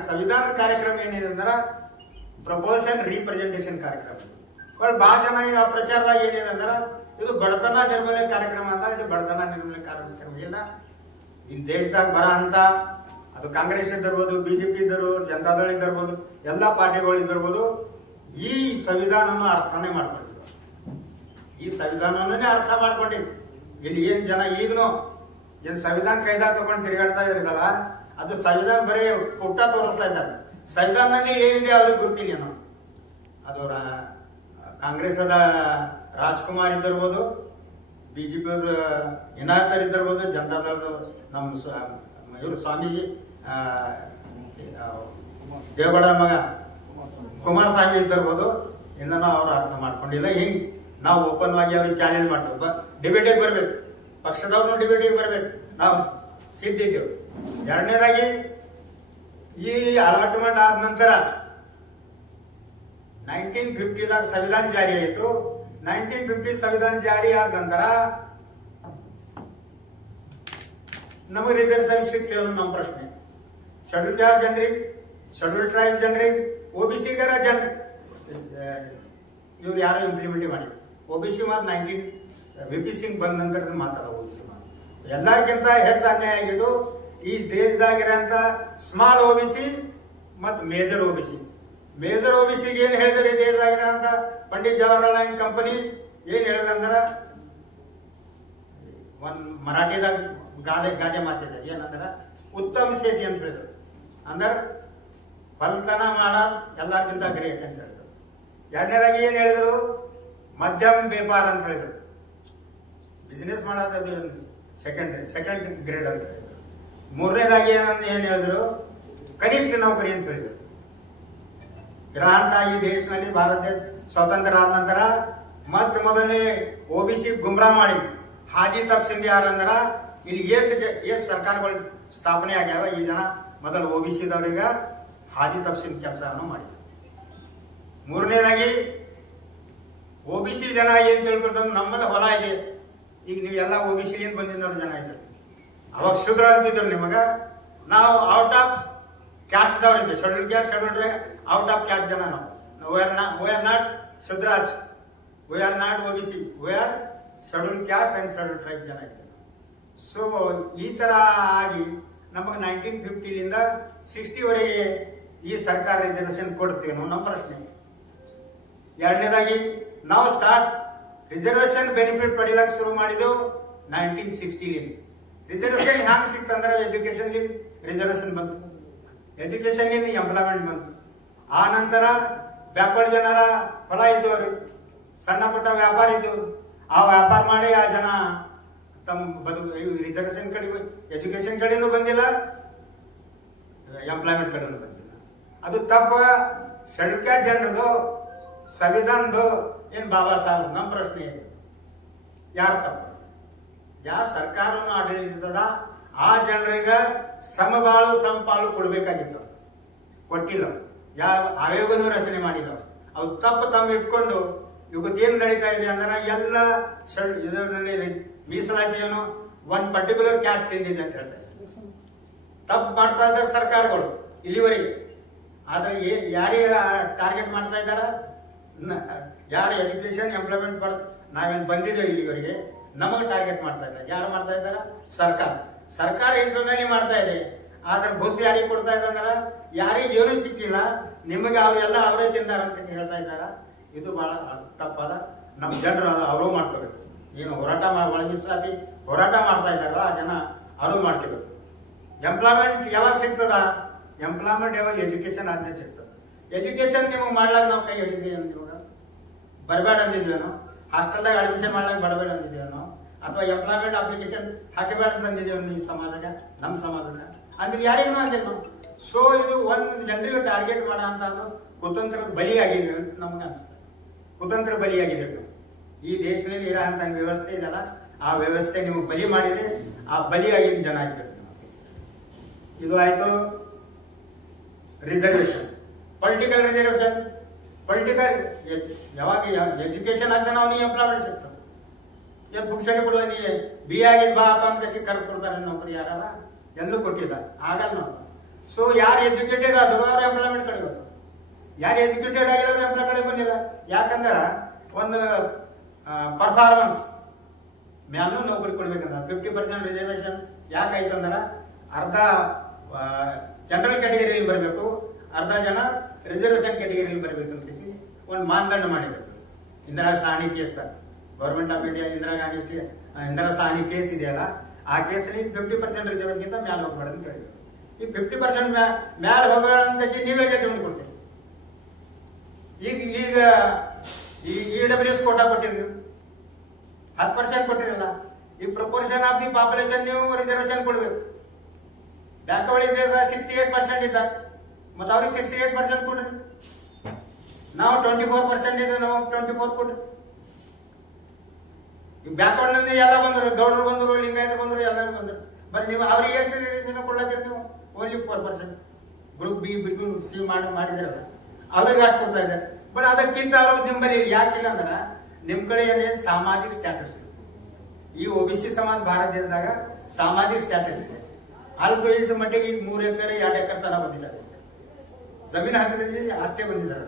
ಸಂವಿಧಾನ ಕಾರ್ಯಕ್ರಮ ಏನಿದೆ ಅಂದ್ರೆ ಪ್ರಪೋರ್ಷನ್ ರೀಪ್ರೆಸೆಂಟೇಷನ್ ಕಾರ್ಯಕ್ರಮ. ಬಹಳ ಜನ ಈಗ ಪ್ರಚಾರದಾಗ ಏನಿದೆ ಅಂದ್ರೆ ಇದು ಬಡತನ ನಿರ್ಮೂಲನೆ ಕಾರ್ಯಕ್ರಮ ಅಂತ. ಇದು ಬಡತನ ನಿರ್ಮೂಲನೆ ಕಾರ್ಯಕ್ರಮ ಇಲ್ಲ. ಈ ದೇಶದಾಗ ಬರ ಅಂತ ಅದು ಕಾಂಗ್ರೆಸ್ ಇದ್ದಿರ್ಬೋದು, BJP ಇದ್ದಿರ್ಬೋದು, ಜನತಾದಳ ಇದ್ದಿರ್ಬೋದು, ಎಲ್ಲಾ ಪಾರ್ಟಿಗಳು ಇದ್ದಿರ್ಬೋದು, ಈ ಸಂವಿಧಾನವನ್ನು ಅರ್ಥನೇ ಮಾಡ್ಕೊಂಡಿದ್ರು. ಈ ಸಂವಿಧಾನವನ್ನೇ ಅರ್ಥ ಮಾಡ್ಕೊಂಡಿದ್ರು. ಇಲ್ಲಿ ಏನ್ ಜನ ಈಗನು ಏನ್ ಸಂವಿಧಾನ ಕೈದಾಗ ತಗೊಂಡು ತಿರುಗಾಡ್ತಾ ಇದ್ರಲ್ಲ, ಅದು ಸಂವಿಧಾನ ಬರೀ ಪುಟ್ಟ ತೋರಿಸ್ತಾ ಇದ್ದಾರೆ. ಸಂವಿಧಾನದಲ್ಲಿ ಏನಿದೆ ಅವ್ರಿಗೆ ಗೊತ್ತಿಲ್ಲ. ನಾವು ಅದು ಕಾಂಗ್ರೆಸ್ ರಾಜ್ಕುಮಾರ್ ಇದ್ದಿರ್ಬೋದು, BJP ಇನಾಯತರ್ ಇದ್ದಿರ್ಬೋದು, ಜನತಾದಳದ ನಮ್ಮ ಇವರು ಸ್ವಾಮೀಜಿ ದೇವಗಡ ಮಗ ಕುಮಾರಸ್ವಾಮಿ ಇದ್ದಿರ್ಬೋದು, ಇನ್ನ ಅವ್ರು ಅರ್ಥ ಮಾಡ್ಕೊಂಡಿಲ್ಲ. ಹಿಂಗ್ ನಾವು ಓಪನ್ ಆಗಿ ಅವ್ರಿಗೆ ಚಾಲೆಂಜ್ ಮಾಡ್ತೇವೆ, ಡಿಬೇಟಿಗೆ ಬರ್ಬೇಕು, ಪಕ್ಷದವ್ರನ್ನು ಡಿಬೇಟಿಗೆ ಬರ್ಬೇಕು, ನಾವು ಸಿದ್ಧಿದ್ದೇವೆ. ಎರಡನೇದಾಗಿ ಈ ಅಲಾಟ್ಮೆಂಟ್ ಆದ ನಂತರ 1950ದಾಗ ಸಂವಿಧಾನ ಜಾರಿ ಆಯಿತು. 1950 ಸಂವಿಧಾನ ಜಾರಿ ಆದ ನಂತರ ನಮಗೆ ರಿಸರ್ವೇಶನ್ ಸಿಗ್ತೇವೆ ಅನ್ನೋ ನಮ್ಮ ಪ್ರಶ್ನೆ. ಶೆಡ್ಯೂಲ್ ಕ್ಯಾಸ್ಟ್ ಜನರಿಗೆ, ಶೆಡ್ಯೂಲ್ ಟ್ರೈಬ್ ಜನರಿಗೆ, OBC ಇವ್ರು ಯಾರು ಇಂಪ್ಲಿಮೆಂಟ್ ಮಾಡಿದ್ರು. OBC ಮಾತ್ರ VP ಸಿಂಗ್ ಬಂದ ನಂತರ ಮಾತಾಡ OBC ಮಾತ್ರ ಎಲ್ಲರಿಗಿಂತ ಹೆಚ್ಚು ಅನ್ಯಾಯ ಆಗಿದ್ದು ಈ ದೇಶದಾಗಿರಂತ ಸ್ಮಾಲ್ OBC ಮತ್ತು ಮೇಜರ್ OBC. ಮೇಜರ್ OBCಗೆ ಏನ್ ಹೇಳಿದ್ರಿ ದೇಶದಾಗಿರಂತ ಪಂಡಿತ್ ಜವಾಹರ್ಲಾಲ್ ಕಂಪನಿ ಏನ್ ಹೇಳಿದಂದ್ರ, ಒಂದ್ ಮರಾಠಿದಾಗ ಗಾದೆ ಮಾತಿದೆ, ಏನಂದ್ರ ಉತ್ತಮ ಸೇತಿ ಅಂತ ಹೇಳಿದ್ರು. ಅಂದ್ರ ಫಲ್ತನ ಮಾಡ ಎಲ್ಲರಿಗಿಂತ ಗ್ರೇಟ್ ಅಂತ ಹೇಳಿದ್ರು. ಎರಡನೇದಾಗಿ ಏನ್ ಹೇಳಿದ್ರು, ಮಧ್ಯಮ ವ್ಯಾಪಾರ ಅಂತ ಹೇಳಿದ್ರು. ಬಿಸಿನೆಸ್ ಮಾಡೋದು ಸೆಕೆಂಡ್ ಗ್ರೇಡ್ ಅಂತ ಹೇಳಿದ್ರು. ಮೂರನೇದಾಗಿ ಏನ್ ಹೇಳಿದ್ರು, ಕನಿಷ್ಠ ನೌಕರಿ ಅಂತ ಹೇಳಿದ್ರು. ಇರಾಂತ ಈ ದೇಶದಲ್ಲಿ ಭಾರತ ದೇಶ ಸ್ವಾತಂತ್ರ್ಯ ಆದ ನಂತರ ಮೊದಲನೇ OBC ಗುಮ್ರಾ ಮಾಡಿ ಹಾದಿ ತಪ್ಪಿಸಿಂದ ಯಾರಂದ್ರ ಇಲ್ಲಿ ಎಷ್ಟು ಸರ್ಕಾರಗಳು ಸ್ಥಾಪನೆ ಆಗ್ಯಾವ, ಈ ಜನ ಮೊದಲು OBCದವ್ರಿಗೆ ಹಾದಿ ತಪ್ಪಿಸಿದ ಕೆಲಸವನ್ನು ಮಾಡಿದ್ರು. ಮೂರನೇದಾಗಿ OBC ಜನ ಏನ್ ತಿಳ್ಕೊಂಡ್ರೆ ನಮ್ಮಲ್ಲಿ ಹೊಲ ಇದೆ, ಈಗ ನೀವೆಲ್ಲ OBC ಬಂದಿದ್ದವ್ರ ಜನ ಇದ್ರು, ಅವಾಗ ಶೂದ್ರ ಅಂತಿದ್ರು ನಿಮಗ. ನಾವು ಔಟ್ ಆಫ್ ಕ್ಯಾಸ್ಟ್ ದವ್ರು ಇದ್ದೆ, schedule caste, schedule out of caste ಜನ. ನಾವು we are not Shudras, we are not OBC, we are schedule caste and schedule tribe ಜನ ಇದ್ದರು. ಸೊ ಈ ತರ ಆಗಿ ನಮಗೆ 1950ಲಿಂದ 60ವರೆಗೆ ಈ ಸರ್ಕಾರ ರಿಸರ್ವೇಶನ್ ಕೊಡ್ತೇನೋ ನಮ್ಮ ಪ್ರಶ್ನೆ. ಎರಡನೇದಾಗಿ ನಾವು ಸ್ಟಾರ್ಟ್ ರಿಸರ್ವೇಶನ್ ಬೆನಿಫಿಟ್ ಪಡಿಲಕ್ಕೆ ಶುರು ಮಾಡಿದ್ದು 1960 ರಿಸರ್ವೇಶನ್ ಹ್ಯಾಂಗ್ ಸಿಕ್ತಂದ್ರೆ ಎಜುಕೇಶನ್ ರಿಸರ್ವೇಶನ್ ಬಂತು, ಎಜುಕೇಶನ್ ಎಂಪ್ಲಾಯ್ಮೆಂಟ್ ಬಂತು. ಆ ನಂತರ ಬ್ಯಾಕ್ವರ್ಡ್ ಜನರ ಹೊಲ ಇದ್ದವರು, ಸಣ್ಣ ಪುಟ್ಟ ವ್ಯಾಪಾರ ಇದ್ದವರು, ಆ ವ್ಯಾಪಾರ ಮಾಡಿ ಆ ಜನ ತಮ್ಮ ಬದುಕು ರಿಸರ್ವೇಶನ್ ಕಡೆ, ಎಜುಕೇಶನ್ ಕಡೆನೂ ಬಂದಿಲ್ಲ, ಎಂಪ್ಲಾಯ್ಮೆಂಟ್ ಕಡೆನೂ ಬಂದಿಲ್ಲ. ಅದು ತಪ್ಪ. ಸಣ್ಣ ಜನರದು ಸಂವಿಧಾನದು ಏನ್ ಬಾಬಾ ಸಾಹೇಬ್? ನಮ್ಮ ಪ್ರಶ್ನೆ ಇದೆ, ಯಾರು ತಪ್ಪ? ಯಾವ ಸರ್ಕಾರವನ್ನು ಆಡಳಿತದ ಆ ಜನರಿಗೆ ಸಮಬಾಳು ಸಮಪಾಲು ಕೊಡ್ಬೇಕಾಗಿತ್ತು, ಕೊಟ್ಟಿಲ್ಲ. ಯಾವ ಆಯೋಗನೂ ರಚನೆ ಮಾಡಿಲ್ಲ. ಅವು ತಪ್ಪು ತಮ್ಮ ಇಟ್ಕೊಂಡು ಇವತ್ತೇನ್ ನಡೀತಾ ಇದೆ ಅಂದ್ರೆ ಎಲ್ಲ ಇದರಲ್ಲಿ ಮೀಸಲಾತಿಯನ್ನು ಒಂದ್ ಪರ್ಟಿಕ್ಯುಲರ್ ಕ್ಯಾಸ್ಟ್ ತಿಂದಿದೆ ಅಂತ ಹೇಳ್ತಾ ಇದ್ದಾರೆ. ತಪ್ಪು ಮಾಡ್ತಾ ಇದ್ದಾರೆ ಸರ್ಕಾರಗಳು ಇಲ್ಲಿವರೆಗೆ. ಆದ್ರೆ ಯಾರಿಗೆ ಟಾರ್ಗೆಟ್ ಮಾಡ್ತಾ ಇದ್ದಾರ? ಯಾರು ಎಜುಕೇಶನ್ ಎಂಪ್ಲಾಯ್ಮೆಂಟ್ ನಾವೇನ್ ಬಂದಿದ್ದೇವೆ ಇಲ್ಲಿವರೆಗೆ, ನಮಗೆ ಟಾರ್ಗೆಟ್ ಮಾಡ್ತಾ ಇದ್ದಾರೆ. ಯಾರು ಮಾಡ್ತಾ ಇದ್ದಾರ? ಸರ್ಕಾರ. ಸರ್ಕಾರ ಇಂಟರ್ನಲಿ ಮಾಡ್ತಾ ಇದೆ. ಆದ್ರೆ ಬಸ್ ಯಾರಿಗೆ ಕೊಡ್ತಾ ಇದ್ದಾರೆ? ಯಾರಿಗೆ ಏನೂ ಸಿಕ್ಕಿಲ್ಲ, ನಿಮಗೆ ಅವರೆಲ್ಲ ಅವರೇ ತಿಂದಾರ ಅಂತ ಹೇಳ್ತಾ ಇದ್ದಾರ. ಇದು ಬಹಳ ತಪ್ಪದ. ನಮ್ಮ ಜನರು ಅವರು ಮಾಡ್ಕೋಬೇಕು. ಏನು ಹೋರಾಟ ಮೀಸಲಾತಿ ಹೋರಾಟ ಮಾಡ್ತಾ ಇದ್ದಾರಲ್ಲ ಆ ಜನ ಅವರು ಮಾಡ್ಕೋಬೇಕು. ಎಂಪ್ಲಾಯ್ಮೆಂಟ್ ಯಾವಾಗ ಸಿಗ್ತದ? ಎಂಪ್ಲಾಯ್ಮೆಂಟ್ ಯಾವಾಗ ಎಜುಕೇಶನ್ ಆದ್ಮೇಲೆ ಸಿಗ್ತದ. ಎಜುಕೇಶನ್ ನಿಮಗೆ ಮಾಡ್ಲಾಕ ನಾವು ಕೈ ಹಿಡಿದೀವಿ ಇವಾಗ ಬರಬೇಡ ಅಂದಿದ್ವೇನೋ, ಹಾಸ್ಟೆಲ್ದಾಗ ಅಡ್ಮಿಷನ್ ಮಾಡ್ಲಾಕ ಬರಬೇಡ ಅಂದಿದ್ದೇವೋ, ಅಥವಾ ಎಂಪ್ಲಾಯ್ಮೆಂಟ್ ಅಪ್ಲಿಕೇಶನ್ ಹಾಕಬೇಡ ಅಂತಂದಿದ್ದೇವೆ ಈ ಸಮಾಜಕ್ಕೆ, ನಮ್ಮ ಸಮಾಜಕ್ಕೆ ಅಂದ್ರೆ ಯಾರಿಗೂ ಆಗಿಲ್ಲ ನಾವು. ಸೊ ಇದು ಒಂದು ಜನರಿಗೆ ಟಾರ್ಗೆಟ್ ಮಾಡ ಅಂತ ಕುತಂತ್ರದ ಬಲಿಯಾಗಿದೆ ಅಂತ ನಮ್ಗೆ ಅನಿಸ್ತದೆ. ಕುತಂತ್ರ ಬಲಿಯಾಗಿದೆ. ಈ ದೇಶದಲ್ಲಿ ಇರೋ ಅಂತ ವ್ಯವಸ್ಥೆ ಇದೆಯಲ್ಲ, ಆ ವ್ಯವಸ್ಥೆ ನಿಮಗೆ ಬಲಿ ಮಾಡಿದೆ. ಆ ಬಲಿಯಾಗಿ ಜನ ಇದ್ದಾರೆ. ಇದು ಆಯ್ತು ರಿಸರ್ವೇಶನ್. ಪೊಲಿಟಿಕಲ್ ರಿಸರ್ವೇಶನ್, ಪೊಲಿಟಿಕಲ್ ಯಾವಾಗ ಎಜುಕೇಶನ್ ಆಗ ನಾವು ನೀ ಎಂಪ್ಲಾಯ್ಮೆಂಟ್ ಸಿಗ್ತದೆ. ಬುಕ್ಸಲ್ಲಿ ಕೊಡೋದು ನೀ ಬಿ ಆಗಿದ್ ಬಾ ಅಪ್ಪ ಅಂತ ಕಸಿ ಕರೆದು ಕೊಡ್ತಾರೆ ನೌಕರಿ. ಯಾರಲ್ಲ ಎಲ್ಲೂ ಕೊಟ್ಟಿಲ್ಲ, ಆಗಲ್ಲ ನಾವು. ಸೊ ಯಾರು ಎಜುಕೇಟೆಡ್ ಆದ್ರು ಅವ್ರ ಎಂಪ್ಲಾಯ್ಮೆಂಟ್ ಕಡೆ ಹೋದ್ರು. ಯಾರು ಎಜುಕೇಟೆಡ್ ಆಗಿರೋರು ಎಂಪ್ಲಾಯ್ ಕಡೆ ಬಂದಿಲ್ಲ. ಯಾಕಂದ್ರ ಒಂದು ಪರ್ಫಾರ್ಮೆನ್ಸ್ ಮ್ಯಾಲೂ ನೌಕರಿ ಕೊಡ್ಬೇಕಂತ 50% ರಿಸರ್ವೇಶನ್ ಯಾಕಾಯ್ತಂದ್ರ ಅರ್ಧ ಜನರಲ್ ಕ್ಯಾಟಗರಿಯಲ್ಲಿ ಬರಬೇಕು, ಅರ್ಧ ಜನ ರಿಸರ್ವೇಶನ್ ಕ್ಯಾಟಗರಿಯಲ್ಲಿ ಬರಬೇಕು ಅಂತ ಒಂದು ಮಾನದಂಡ ಮಾಡಿದ್ರು. Indira Sawhney case, government of India Indira Sawhney case ಇದೆಯಲ್ಲ, ಆ ಕೇಸಲ್ಲಿ 50% ರಿಸರ್ವೇಶನ್ ಮ್ಯಾಲ ಹೋಗ್ಬೇಡ ಅಂತ ಹೇಳಿದ್ರು. ಈ 50% ಮ್ಯಾಲ ಹೋಗೋಣ ಅಂತ ನೀವೇ ಜಡ್ಜ್ಮೆಂಟ್ ಕೊಡ್ತೀರಿ. ಈಗ ಈ EWS ಕೋಟಾ ಕೊಟ್ಟಿರಿ, ನೀವು 10% ಕೊಟ್ಟಿರಲ್ಲ. ಈ ಪ್ರಪೋರ್ಷನ್ ಆಫ್ ದಿ ಪಾಪ್ಯುಲೇಷನ್ ನೀವು ರಿಸರ್ವೇಶನ್ ಕೊಡ್ಬೇಕು. ಬ್ಯಾಕ್ವರ್ಡ್ ದೇಶ 68% ಇದ್ದಾರೆ, ಮತ್ತೆ ಅವ್ರಿಗೆ 68% ಕೊಡ್ರಿ. ನಾವು 24% ಇದೆ, ನಾವು 24 ಕೊಡ್ರಿ. ಈ ಬ್ಯಾಕ್ವರ್ಡ್ ನಲ್ಲಿ ಎಲ್ಲ ಬಂದ್ರು, ಗೌಡರು ಬಂದ್ರು, ಲಿಂಗಾಯತರು ಬಂದ್ರು, ಎಲ್ಲರೂ ಬಂದ್ರು. ಬಟ್ ನೀವು ಅವ್ರಿಗೆ ಎಷ್ಟು ರಿಸರ್ವೇಶನ್ ಕೊಡ್ಲಾತೀರಿ? ನೀವು only 4%. Group B, group C ಮಾಡಿದಿರಲ್ಲ, ಅವ್ರಿಗೆ ಅಷ್ಟು ಕೊಡ್ತಾ ಇದ್ದಾರೆ. ಬಟ್ ಅದಕ್ಕಿಂತ ಅವ್ರ ನಿಮ್ಮಲ್ಲಿ ಯಾಕಿಲ್ಲ ಅಂದ್ರೆ ನಿಮ್ ಕಡೆ ಏನೇ ಸಾಮಾಜಿಕ ಸ್ಟ್ಯಾಟಸ್ ಇದೆ. ಈ OBC ಸಮಾಜ ಭಾರತ ದೇಶದಾಗ ಸಾಮಾಜಿಕ ಸ್ಟ್ಯಾಟಸ್ ಇದೆ. ಅಲ್ಪ ಇಷ್ಟು ಮಟ್ಟಿಗೆ ಈಗ 3 ಎಕರೆ 2 ಎಕರೆ ತರ ಬಂದಿದ್ದಾರೆ, ಜಮೀನು ಹಂಚಿಕೆ ಅಷ್ಟೇ ಬಂದಿದ್ದಾರೆ.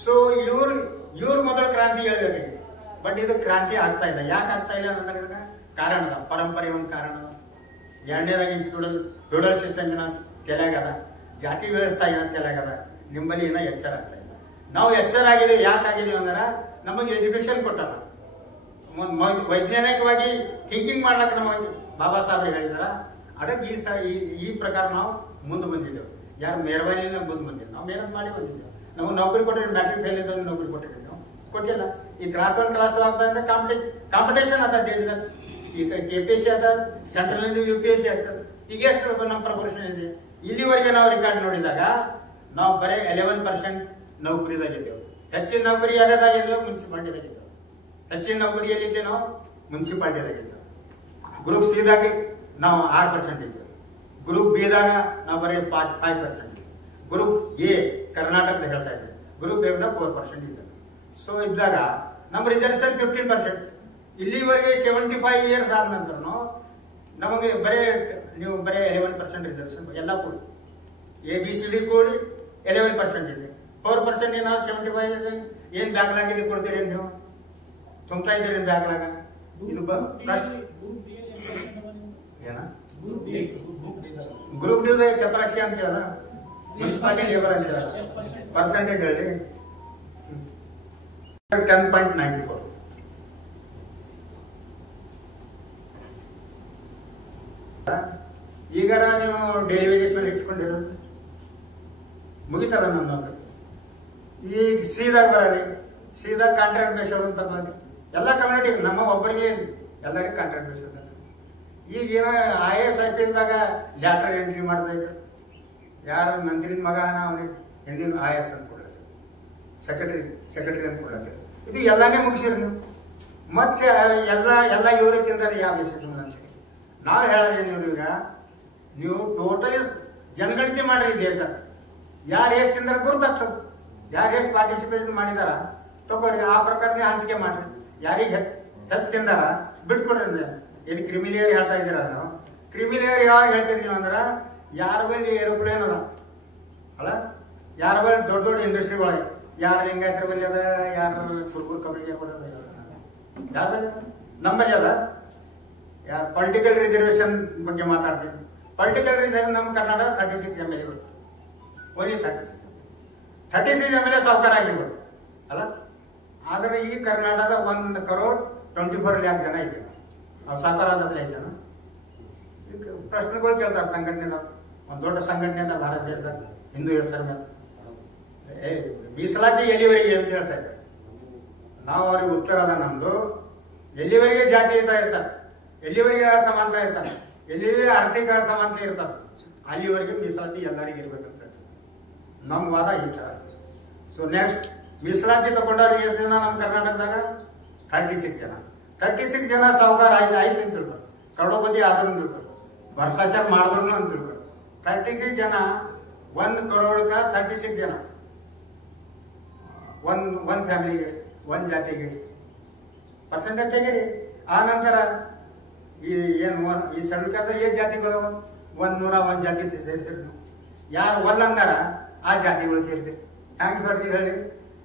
ಸೊ ಇವ್ರ ಮೊದಲು ಕ್ರಾಂತಿ ಹೇಳ್ಬೇಕಾಗಿದೆ. ಬಟ್ ಇದು ಕ್ರಾಂತಿ ಆಗ್ತಾ ಇಲ್ಲ. ಯಾಕೆ ಆಗ್ತಾ ಇಲ್ಲ ಅನ್ನೋದಕ್ಕೆ ಕಾರಣ ಅದ, ಪರಂಪರೆ ಒಂದು ಕಾರಣ ಅದ. ಎರಡನೇದಾಗಿ ಫ್ಯೂಡಲ್ ಸಿಸ್ಟಮ್ ಏನ ತಲೆಯಾಗದ, ಜಾತಿ ವ್ಯವಸ್ಥೆ ಏನ ತಲೆಯಾಗದ. ನಿಮ್ಮಲ್ಲಿ ಏನೋ ಎಚ್ಚರ ಆಗ್ತಾ ಇಲ್ಲ. ನಾವು ಎಚ್ಚರ ಆಗಿದ್ದೀವಿ. ಯಾಕಾಗಿದ್ದೀವಿ ಅಂದ್ರೆ ನಮಗೆ ಎಜುಕೇಶನ್ ಕೊಟ್ಟಲ್ಲ, ವೈಜ್ಞಾನಿಕವಾಗಿ ಥಿಂಕಿಂಗ್ ಮಾಡ್ಲಕ್ಕೆ ನಮಗೆ ಬಾಬಾ ಸಾಹೇಬ್ ಹೇಳಿದಾರ. ಅದಕ್ಕೆ ಈ ಪ್ರಕಾರ ನಾವು ಮುಂದೆ ಬಂದಿದ್ದೇವೆ. ಯಾರು ಮೆರವಣಿನ ಮುಂದೆ ಬಂದಿಲ್ಲ, ನಾವು ಮೇಹನತ್ ಮಾಡಿ ಬಂದಿದ್ದೇವೆ. ನಮಗೆ ನೌಕರಿ ಕೊಟ್ಟಿರಿ, ಮ್ಯಾಟ್ರಿಕ್ ಫೇಲ್ ಇದ್ದವ್ರಿಗೆ ನೌಕರಿ ಕೊಟ್ಟಿರಿ, ನಾವು ಕೊಟ್ಟಿಲ್ಲ. ಈ ಕ್ಲಾಸ್ 1 ಕ್ಲಾಸ್ 2 ಆಗ್ತದೆ ಅಂದ್ರೆ ಕಾಂಪಿಟೇಷನ್ ಅದ ದೇಶದಲ್ಲಿ. ಈಗ KPSC ಅದ, ಸೆಂಟ್ರಲ್ UPSC ಆಗ್ತದೆ. ಈಗ ಎಷ್ಟು ನಮ್ಮ ಪ್ರಪೋರ್ಷನ್ ಇದೆ? ಇಲ್ಲಿವರೆಗೆ ನಾವು ರೆಕಾರ್ಡ್ ನೋಡಿದಾಗ ನಾವು ಬರೀ 11% ನೌಕರಿದಾಗಿದ್ದೇವೆ. ಹೆಚ್ಚಿನ ನೌಕರಿ ಯಾವ್ದಾಗಿದ್ದೇವೆ? ಮುನ್ಸಿಪಾಲ್ಟಿದಾಗಿದ್ದೇವೆ. ಹೆಚ್ಚಿನ ನೌಕರಿಯಲ್ಲಿದ್ದೆ ನಾವು ಮುನ್ಸಿಪಾಲ್ಟಿದಾಗಿದ್ದೇವೆ. ಗ್ರೂಪ್ ಸಿ ದಾಗ ನಾವು 6% ಇದ್ದೇವೆ. ಗ್ರೂಪ್ ಬಿ ದಾಗ ನಾವು ಬರೀ 5%. ಗ್ರೂಪ್ ಎ ಕರ್ನಾಟಕದ ಹೇಳ್ತಾ ಇದ್ದೇವೆ. ಗ್ರೂಪ್ ಎ 4% ಇದ್ದೇವೆ. ಸೊ ಇದ್ದಾಗ ನಮ್ಮ ರಿಸರ್ವೇಶನ್ 15%. ಇಲ್ಲಿವರೆಗೆ 75 ಇಯರ್ಸ್ ಆದ ನಂತರ ನಮಗೆ ನೀವು ಬರೀ 11% ರಿಸರ್ವೇಶನ್ ಎಲ್ಲ ಕೊಡಿ. ABCD ಕೊಡಿ, 11% ಇದೆ. 4% ನಾವು 75 ಇದೆ. ಏನ್ ಬ್ಯಾಕ್ಲಾಗ್ ಇದೆ ಕೊಡ್ತೀರಿ ನೀವು? ತುಂಬ್ತಾ ಇದ್ದೀರಿ ಬ್ಯಾಕ್ಲಾಗ. ಇದು ಗ್ರೂಪ್ ಡಿ ಚಪರಾಶಿ ಅಂತೀವಲ್ಲ, ಮುನ್ಸಿಪಾಲಿಟಿ ಲೇಬರ್ ಅಂತೀವಲ್ಲ, ಪರ್ಸೆಂಟೇಜ್ ಹೇಳಿ 10.94. ಈಗಾರ ನೀವು ಡೈಲಿ ವೇಜಸ್ ಮೇಲೆ ಇಟ್ಕೊಂಡಿರೋದು ಮುಗಿತಾರ ನನ್ನ ನೌಕರಿ. ಈಗ ಸೀದಾ ಬರೀ ಸೀದಾ ಕಾಂಟ್ರಾಕ್ಟ್ ಬೇಸೋದು ಅಂತ ಬಂದು ಎಲ್ಲ ಕಮ್ಯುನಿಟಿ ನಮ್ಮ ಒಬ್ಬರಿಗೆ ಎಲ್ಲರಿಗೂ ಕಾಂಟ್ರಾಕ್ಟ್ ಬೇಸೋದ. ಈಗ ಏನೋ IAS IPSದಾಗ ಲ್ಯಾಟ್ರ್ ಎಂಟ್ರಿ ಮಾಡ್ತಾ ಇದ್ರು. ಯಾರ ಮಂತ್ರಿದ ಮಗ ಅವನಿಗೆ ಹಿಂದಿನ IAS ಅಂತ ಕೊಡ್ಲತ್ತೆ, ಸೆಕ್ರೆಟರಿ ಅಂತ ಕೊಡ್ಲತ್ತೆ. ಇದು ಎಲ್ಲಾನೇ ಮುಗಿಸಿರಿ ನೀವು. ಮತ್ತೆ ಎಲ್ಲ ಇವ್ರ ತಿಂದಾರೆ ಯಾವ ಬೇಸಿಸ್ ಅಂತೇಳಿ ನಾವು ಹೇಳೋದೇನು ಇವ್ರೀಗ, ನೀವು ಟೋಟಲಿ ಜನಗಣತಿ ಮಾಡ್ರಿ ಈ ದೇಶ. ಯಾರು ಎಷ್ಟು ತಿಂದಾರ ಗುರುತಾಗ್ತದೆ, ಯಾರು ಎಷ್ಟು ಪಾರ್ಟಿಸಿಪೇಷನ್ ಮಾಡಿದಾರ ತಗೋರಿ, ಆ ಪ್ರಕಾರ ನೀವು ಹಂಚಿಕೆ ಮಾಡ್ರಿ. ಯಾರಿಗೆ ಹೆಚ್ಚು ತಿಂದಾರ ಬಿಟ್ಕೊಡ್ರಿ. ಇದು ಕ್ರಿಮಿಲೇಯರ್ ಹೇಳ್ತಾ ಇದ್ದೀರ ನಾವು. ಕ್ರಿಮಿಲೇಯರ್ ಯಾವಾಗ ಹೇಳ್ತೀರಿ ನೀವು ಅಂದ್ರೆ ಯಾರ ಬಳಿ ಏರೋಪ್ಲೇನ್ ಅದ ಅಲ್ಲ, ಯಾರ ಬಳಿ ದೊಡ್ಡ ದೊಡ್ಡ ಇಂಡಸ್ಟ್ರಿಗಳು, ಯಾರ ಲಿಂಗಾಯತರ ಬಳಿ ಅದ, ಯಾರ ಕುರುಬೂರು ಕಬಡ್ಡಿ ಬರೋದ, ಯಾರ ಬಳಿ ನಮ್ಮಲ್ಲಿ ಅದ. ಪೊಲಿಟಿಕಲ್ ರಿಸರ್ವೇಶನ್ ಬಗ್ಗೆ ಮಾತಾಡ್ತೀನಿ. ಪೊಲಿಟಿಕಲ್ ರಿಸರ್ವೇಶನ್ ನಮ್ಮ ಕರ್ನಾಟಕ 36 MLA ಬರುತ್ತೆ. ಓನ್ಲಿ 36 MLA ಸಾವುಕಾರ ಆಗಿರ್ಬೋದು ಅಲ್ಲ. ಆದರೆ ಈ ಕರ್ನಾಟಕದ 1,24,00,000 ಜನ ಇದೆ. ಅವು ಸಾಕಾರದ ಇದ್ದಾನ. ಪ್ರಶ್ನೆಗಳು ಕೇಳ್ತಾರೆ ಸಂಘಟನೆದಾಗ. ಒಂದು ದೊಡ್ಡ ಸಂಘಟನೆ ಅದ ಭಾರತ ದೇಶದಾಗ ಹಿಂದೂ ಹೆಸರು ಮೇಲೆ. ಮೀಸಲಾತಿ ಎಲ್ಲಿವರೆಗೆ ಅಂತ ಹೇಳ್ತಾ ಇದ್ದಾರೆ. ನಾವು ಅವ್ರಿಗೆ ಉತ್ತರ ಅದ ನಮ್ದು. ಎಲ್ಲಿವರೆಗೆ ಜಾತೀಯತ ಇರ್ತಾರೆ, ಎಲ್ಲಿವರೆಗೆ ಅಸಮಾನತೆ ಇರ್ತಾರೆ, ಎಲ್ಲಿವರೆಗೆ ಆರ್ಥಿಕ ಅಸಮಾನತೆ ಇರ್ತಾರೆ, ಅಲ್ಲಿವರೆಗೆ ಮೀಸಲಾತಿ ಎಲ್ಲರಿಗೂ ಇರ್ಬೇಕಂತ ಹೇಳ್ತಾರೆ. ನಮ್ಮ ವಾದ ಈ ತರ. ಸೊ ನೆಕ್ಸ್ಟ್ ಮೀಸಲಾತಿ ತಗೊಂಡವ್ರು ಎಷ್ಟು ಜನ ನಮ್ಮ ಕರ್ನಾಟಕದಾಗ? 36 ಜನ. 36 ಜನ ಸಾವುಕಾರ ಆಯ್ತು ಅಂತ ತಿಳ್ಕೊ, ಕರೋಡಪತಿ ಆದ್ರೂ ತಿಳ್ಕೊ, ಭ್ರಷ್ಟಾಚಾರ ಮಾಡಿದ್ರು ಅಂತ ತಿಳ್ಕೊ. 36 ಜನ 1 crore 36 ಜನ. ಒಂದ್ ಫ್ಯಾಮಿಲಿಗೆ ಎಷ್ಟು, ಒಂದ್ ಜಾತಿಗೆ ಎಷ್ಟು ಪರ್ಸೆಂಟೇಜ್ ತೆಗೀರಿ. ಆ ನಂತರ ಈ ಶೆಡ್ಯೂಲ್ ಕಾಸ್ಟ್ ಏನ್ ಜಾತಿಗಳು? 101 ಜಾತಿ ಸೇರಿಸಿದ್ರು. ಯಾರು ಅಂದಾರ ಆ ಜಾತಿಗಳು ಸೇರಿದೆ. ಹ್ಯಾಂಗ ಬರ್ತೀರಿ ಹೇಳಿ?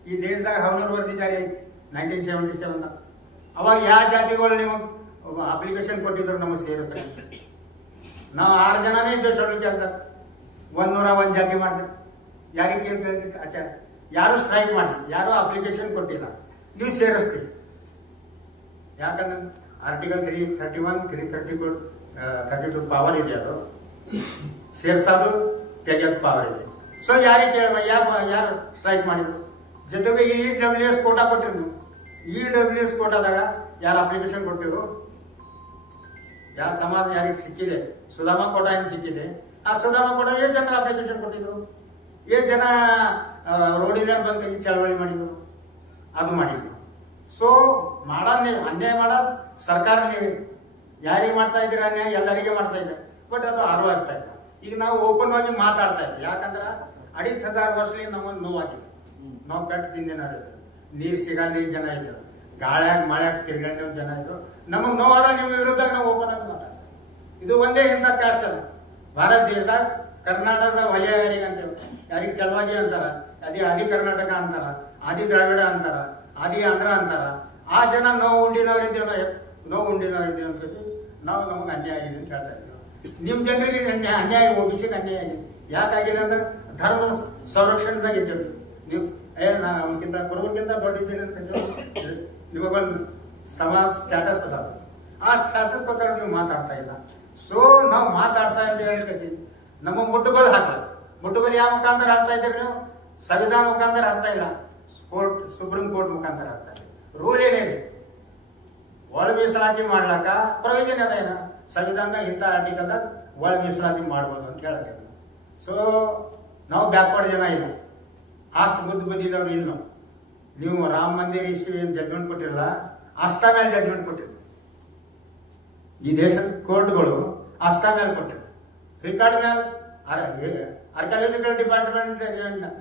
ಈ ದೇಶದಾಗ ಹವನೂರು ವರದಿ ಜಾರಿ ಐತಿ 1977. ಅವಾಗ ಯಾವ ಜಾತಿಗಳು ನಿಮಗೆ ಅಪ್ಲಿಕೇಶನ್ ಕೊಟ್ಟಿದ್ರು ನಮಗೆ ಸೇರಿಸ್ತಾರೆ. ನಾವು 6 ಜನನೇ ಇದ್ದೇವೆ ಶೆಡ್ಯೂಲ್ ಕಾಸ್ಟ್. 101 ಜಾತಿ ಮಾಡಿದ್ರೆ ಯಾರಿಗೆ ಕೇಳ್ತೀವಿ? ಆಚಾರ ಯಾರು ಸ್ಟ್ರೈಕ್ ಮಾಡಿ, ಯಾರು ಅಪ್ಲಿಕೇಶನ್ ಕೊಟ್ಟಿಲ್ಲ, ನೀವು ಸೇರಿಸ್ತೀವಿ. ಯಾಕಂದ್ರೆ ಆರ್ಟಿಕಲ್ 331, 332 ಪವರ್ ಇದೆ. ಅದು ಸೇರ್ಸೋದು ತೆಗೆಯೋದು ಪವರ್ ಇದೆ. ಸೊ ಯಾರಿಗೆ ಯಾರು ಸ್ಟ್ರೈಕ್ ಮಾಡಿದ್ರು? ಜೊತೆಗೆ EWS ಕೋಟಾ ಕೊಟ್ಟಿರು ನೀವು. EWS ಕೋಟಾದಾಗ ಯಾರು ಅಪ್ಲಿಕೇಶನ್ ಕೊಟ್ಟಿರು? ಯಾವ ಸಮಾಜ ಯಾರಿಗೆ ಸಿಕ್ಕಿದೆ? ಸುಧಾಮ ಕೋಟಾ ಏನು ಸಿಕ್ಕಿದೆ? ಆ ಸುಧಾಮ ಕೋಟಾ ಏನ್ ಜನ ಅಪ್ಲಿಕೇಶನ್ ಕೊಟ್ಟಿದ್ರು? ಏನ್ ಜನ ರೋಡಿನ ಬಂದು ಈ ಚಳವಳಿ ಮಾಡಿದ್ರು? ಅದು ಮಾಡಿದ್ರು. ಸೊ ಮಾಡೋದ್ ನೀವು, ಅನ್ಯಾಯ ಮಾಡೋದು ಸರ್ಕಾರ ನೀವು. ಯಾರಿಗೆ ಮಾಡ್ತಾ ಇದ್ದೀರ ಅನ್ಯಾಯ? ಎಲ್ಲರಿಗೆ ಮಾಡ್ತಾ ಇದ್ದಾರೆ. ಬಟ್ ಅದು ಅರಿವು ಆಗ್ತಾ ಇಲ್ಲ. ಈಗ ನಾವು ಓಪನ್ ಆಗಿ ಮಾತಾಡ್ತಾ ಇದ್ದೀವಿ. ಯಾಕಂದ್ರೆ 5,500 ವರ್ಷದಿಂದ ನಮಗೆ ನೋವಾಗಿದೆ. ನಾವು ಪೆಟ್ಟು ತಿಂದೆ ನಡೆಯುತ್ತೆ. ನೀರು ಸಿಗಲ್ಲಿ ಜನ ಇದ್ರು, ಗಾಳ್ಯಾಗ ಮಳ್ಯಾಗ ತಿರ್ಗಂಡ ಜನ ಇದ್ರು. ನಮಗೆ ನೋವಾದ ನಿಮ್ಮ ವಿರುದ್ಧ ನಾವು ಓಪನ್ ಆಗಿ ಮಾತಾಡ್ತೀವಿ. ಇದು ಒಂದೇ ಇಂಥ ಕಾಸ್ಟ್ ಅದ ಭಾರತ ದೇಶದಾಗ. ಕರ್ನಾಟಕದ ವಲಯ ಯಾರಿಗಂತೇವೆ? ಯಾರಿಗೆ ಚಲವಾಗಿ ಅಂತಾರ, ಆದಿ ಕರ್ನಾಟಕ ಅಂತಾರ, ಆದಿ ದ್ರಾವಿಡ ಅಂತಾರ, ಆದಿ ಆಂಧ್ರ ಅಂತಾರ. ಆ ಜನ ನೋವು ಉಂಡಿನವರಿದ್ದೇವೆ, ನೋವು ಉಂಡಿನವರಿದ್ದೇವೆ ಅಂತ ನಾವು ನಮಗೆ ಅನ್ಯಾಯ ಆಗಿದೆ ಅಂತ ಹೇಳ್ತಾ ಇದ್ದೀವಿ. ನಿಮ್ಮ ಜನರಿಗೆ ಅನ್ಯಾಯ, OBCಗೆ ಅನ್ಯಾಯ ಆಗಿದೆ. ಯಾಕಾಗಿಲ್ಲ ಅಂದ್ರೆ ಧರ್ಮದ ಸಂರಕ್ಷಣೆದಾಗ ಇದ್ದೇವೆ ನೀವು. ಅವನಕ್ಕಿಂತ ಕುರುಬಕ್ಕಿಂತ ದೊಡ್ಡಿದ್ದೇನೆ ಅಂತ ನಿಮಗೊಂದು ಸಮಾಜ ಸ್ಟ್ಯಾಟಸ್ ಅದ. ಆ ಸ್ಟ್ಯಾಟಸ್ಗೋಸ್ಕರ ನೀವು ಮಾತಾಡ್ತಾ ಇಲ್ಲ. ಸೊ ನಾವು ಮಾತಾಡ್ತಾ ಇದ್ದೇವೆ ಅಂತ ನಮಗೆ ಮುಟ್ಟುಗೋಲು ಹಾಕಲ್ಲ. ಮುಟ್ಟುಗೋಲು ಯಾವ ಮುಖಾಂತರ ಆಗ್ತಾ ಇದ್ದೀರಿ ನೀವು? ಸಂವಿಧಾನ ಮುಖಾಂತರ ಆಗ್ತಾ ಇಲ್ಲ, ಸುಪ್ರೀಂ ಕೋರ್ಟ್ ಮುಖಾಂತರ ಆಗ್ತಾ ಇದೆ. ರೂಲ್ ಏನಿದೆ? ಒಳ ಮೀಸಲಾತಿ ಮಾಡ್ಲಾಕ ಪ್ರಯೋಜನ ಅದ ಏನ? ಸಂವಿಧಾನದಾಗ ಇಂಥ ಆರ್ಟಿಕಲ್ದಾಗ ಒಳ ಮೀಸಲಾತಿ ಮಾಡ್ಬೋದು ಅಂತ ಹೇಳಕ್ಕೆ. ಸೊ ನಾವು ಬ್ಯಾಕ್ವರ್ಡ್ ಜನ ಇಲ್ಲ, ಅಷ್ಟು ಬುದ್ಧಿದವ್ರು ಇಲ್ಲ. ನೀವು ರಾಮ ಮಂದಿರ ಇಶ್ಯೂ ಏನು ಜಜ್ಮೆಂಟ್ ಕೊಟ್ಟಿರಲ್ಲ, ಅಷ್ಟಾ ಮೇಲೆ ಜಜ್ಮೆಂಟ್ ಕೊಟ್ಟಿರಿ. ಈ ದೇಶದ ಕೋರ್ಟ್ಗಳು ಅಷ್ಟಾ ಮೇಲೆ ಕೊಟ್ಟಿರಿ. ರಿಕಾರ್ಡ್ ಮೇಲೆ ಆರ್ಕಿಯಾಲಜಿಕಲ್ ಡಿಪಾರ್ಟ್ಮೆಂಟ್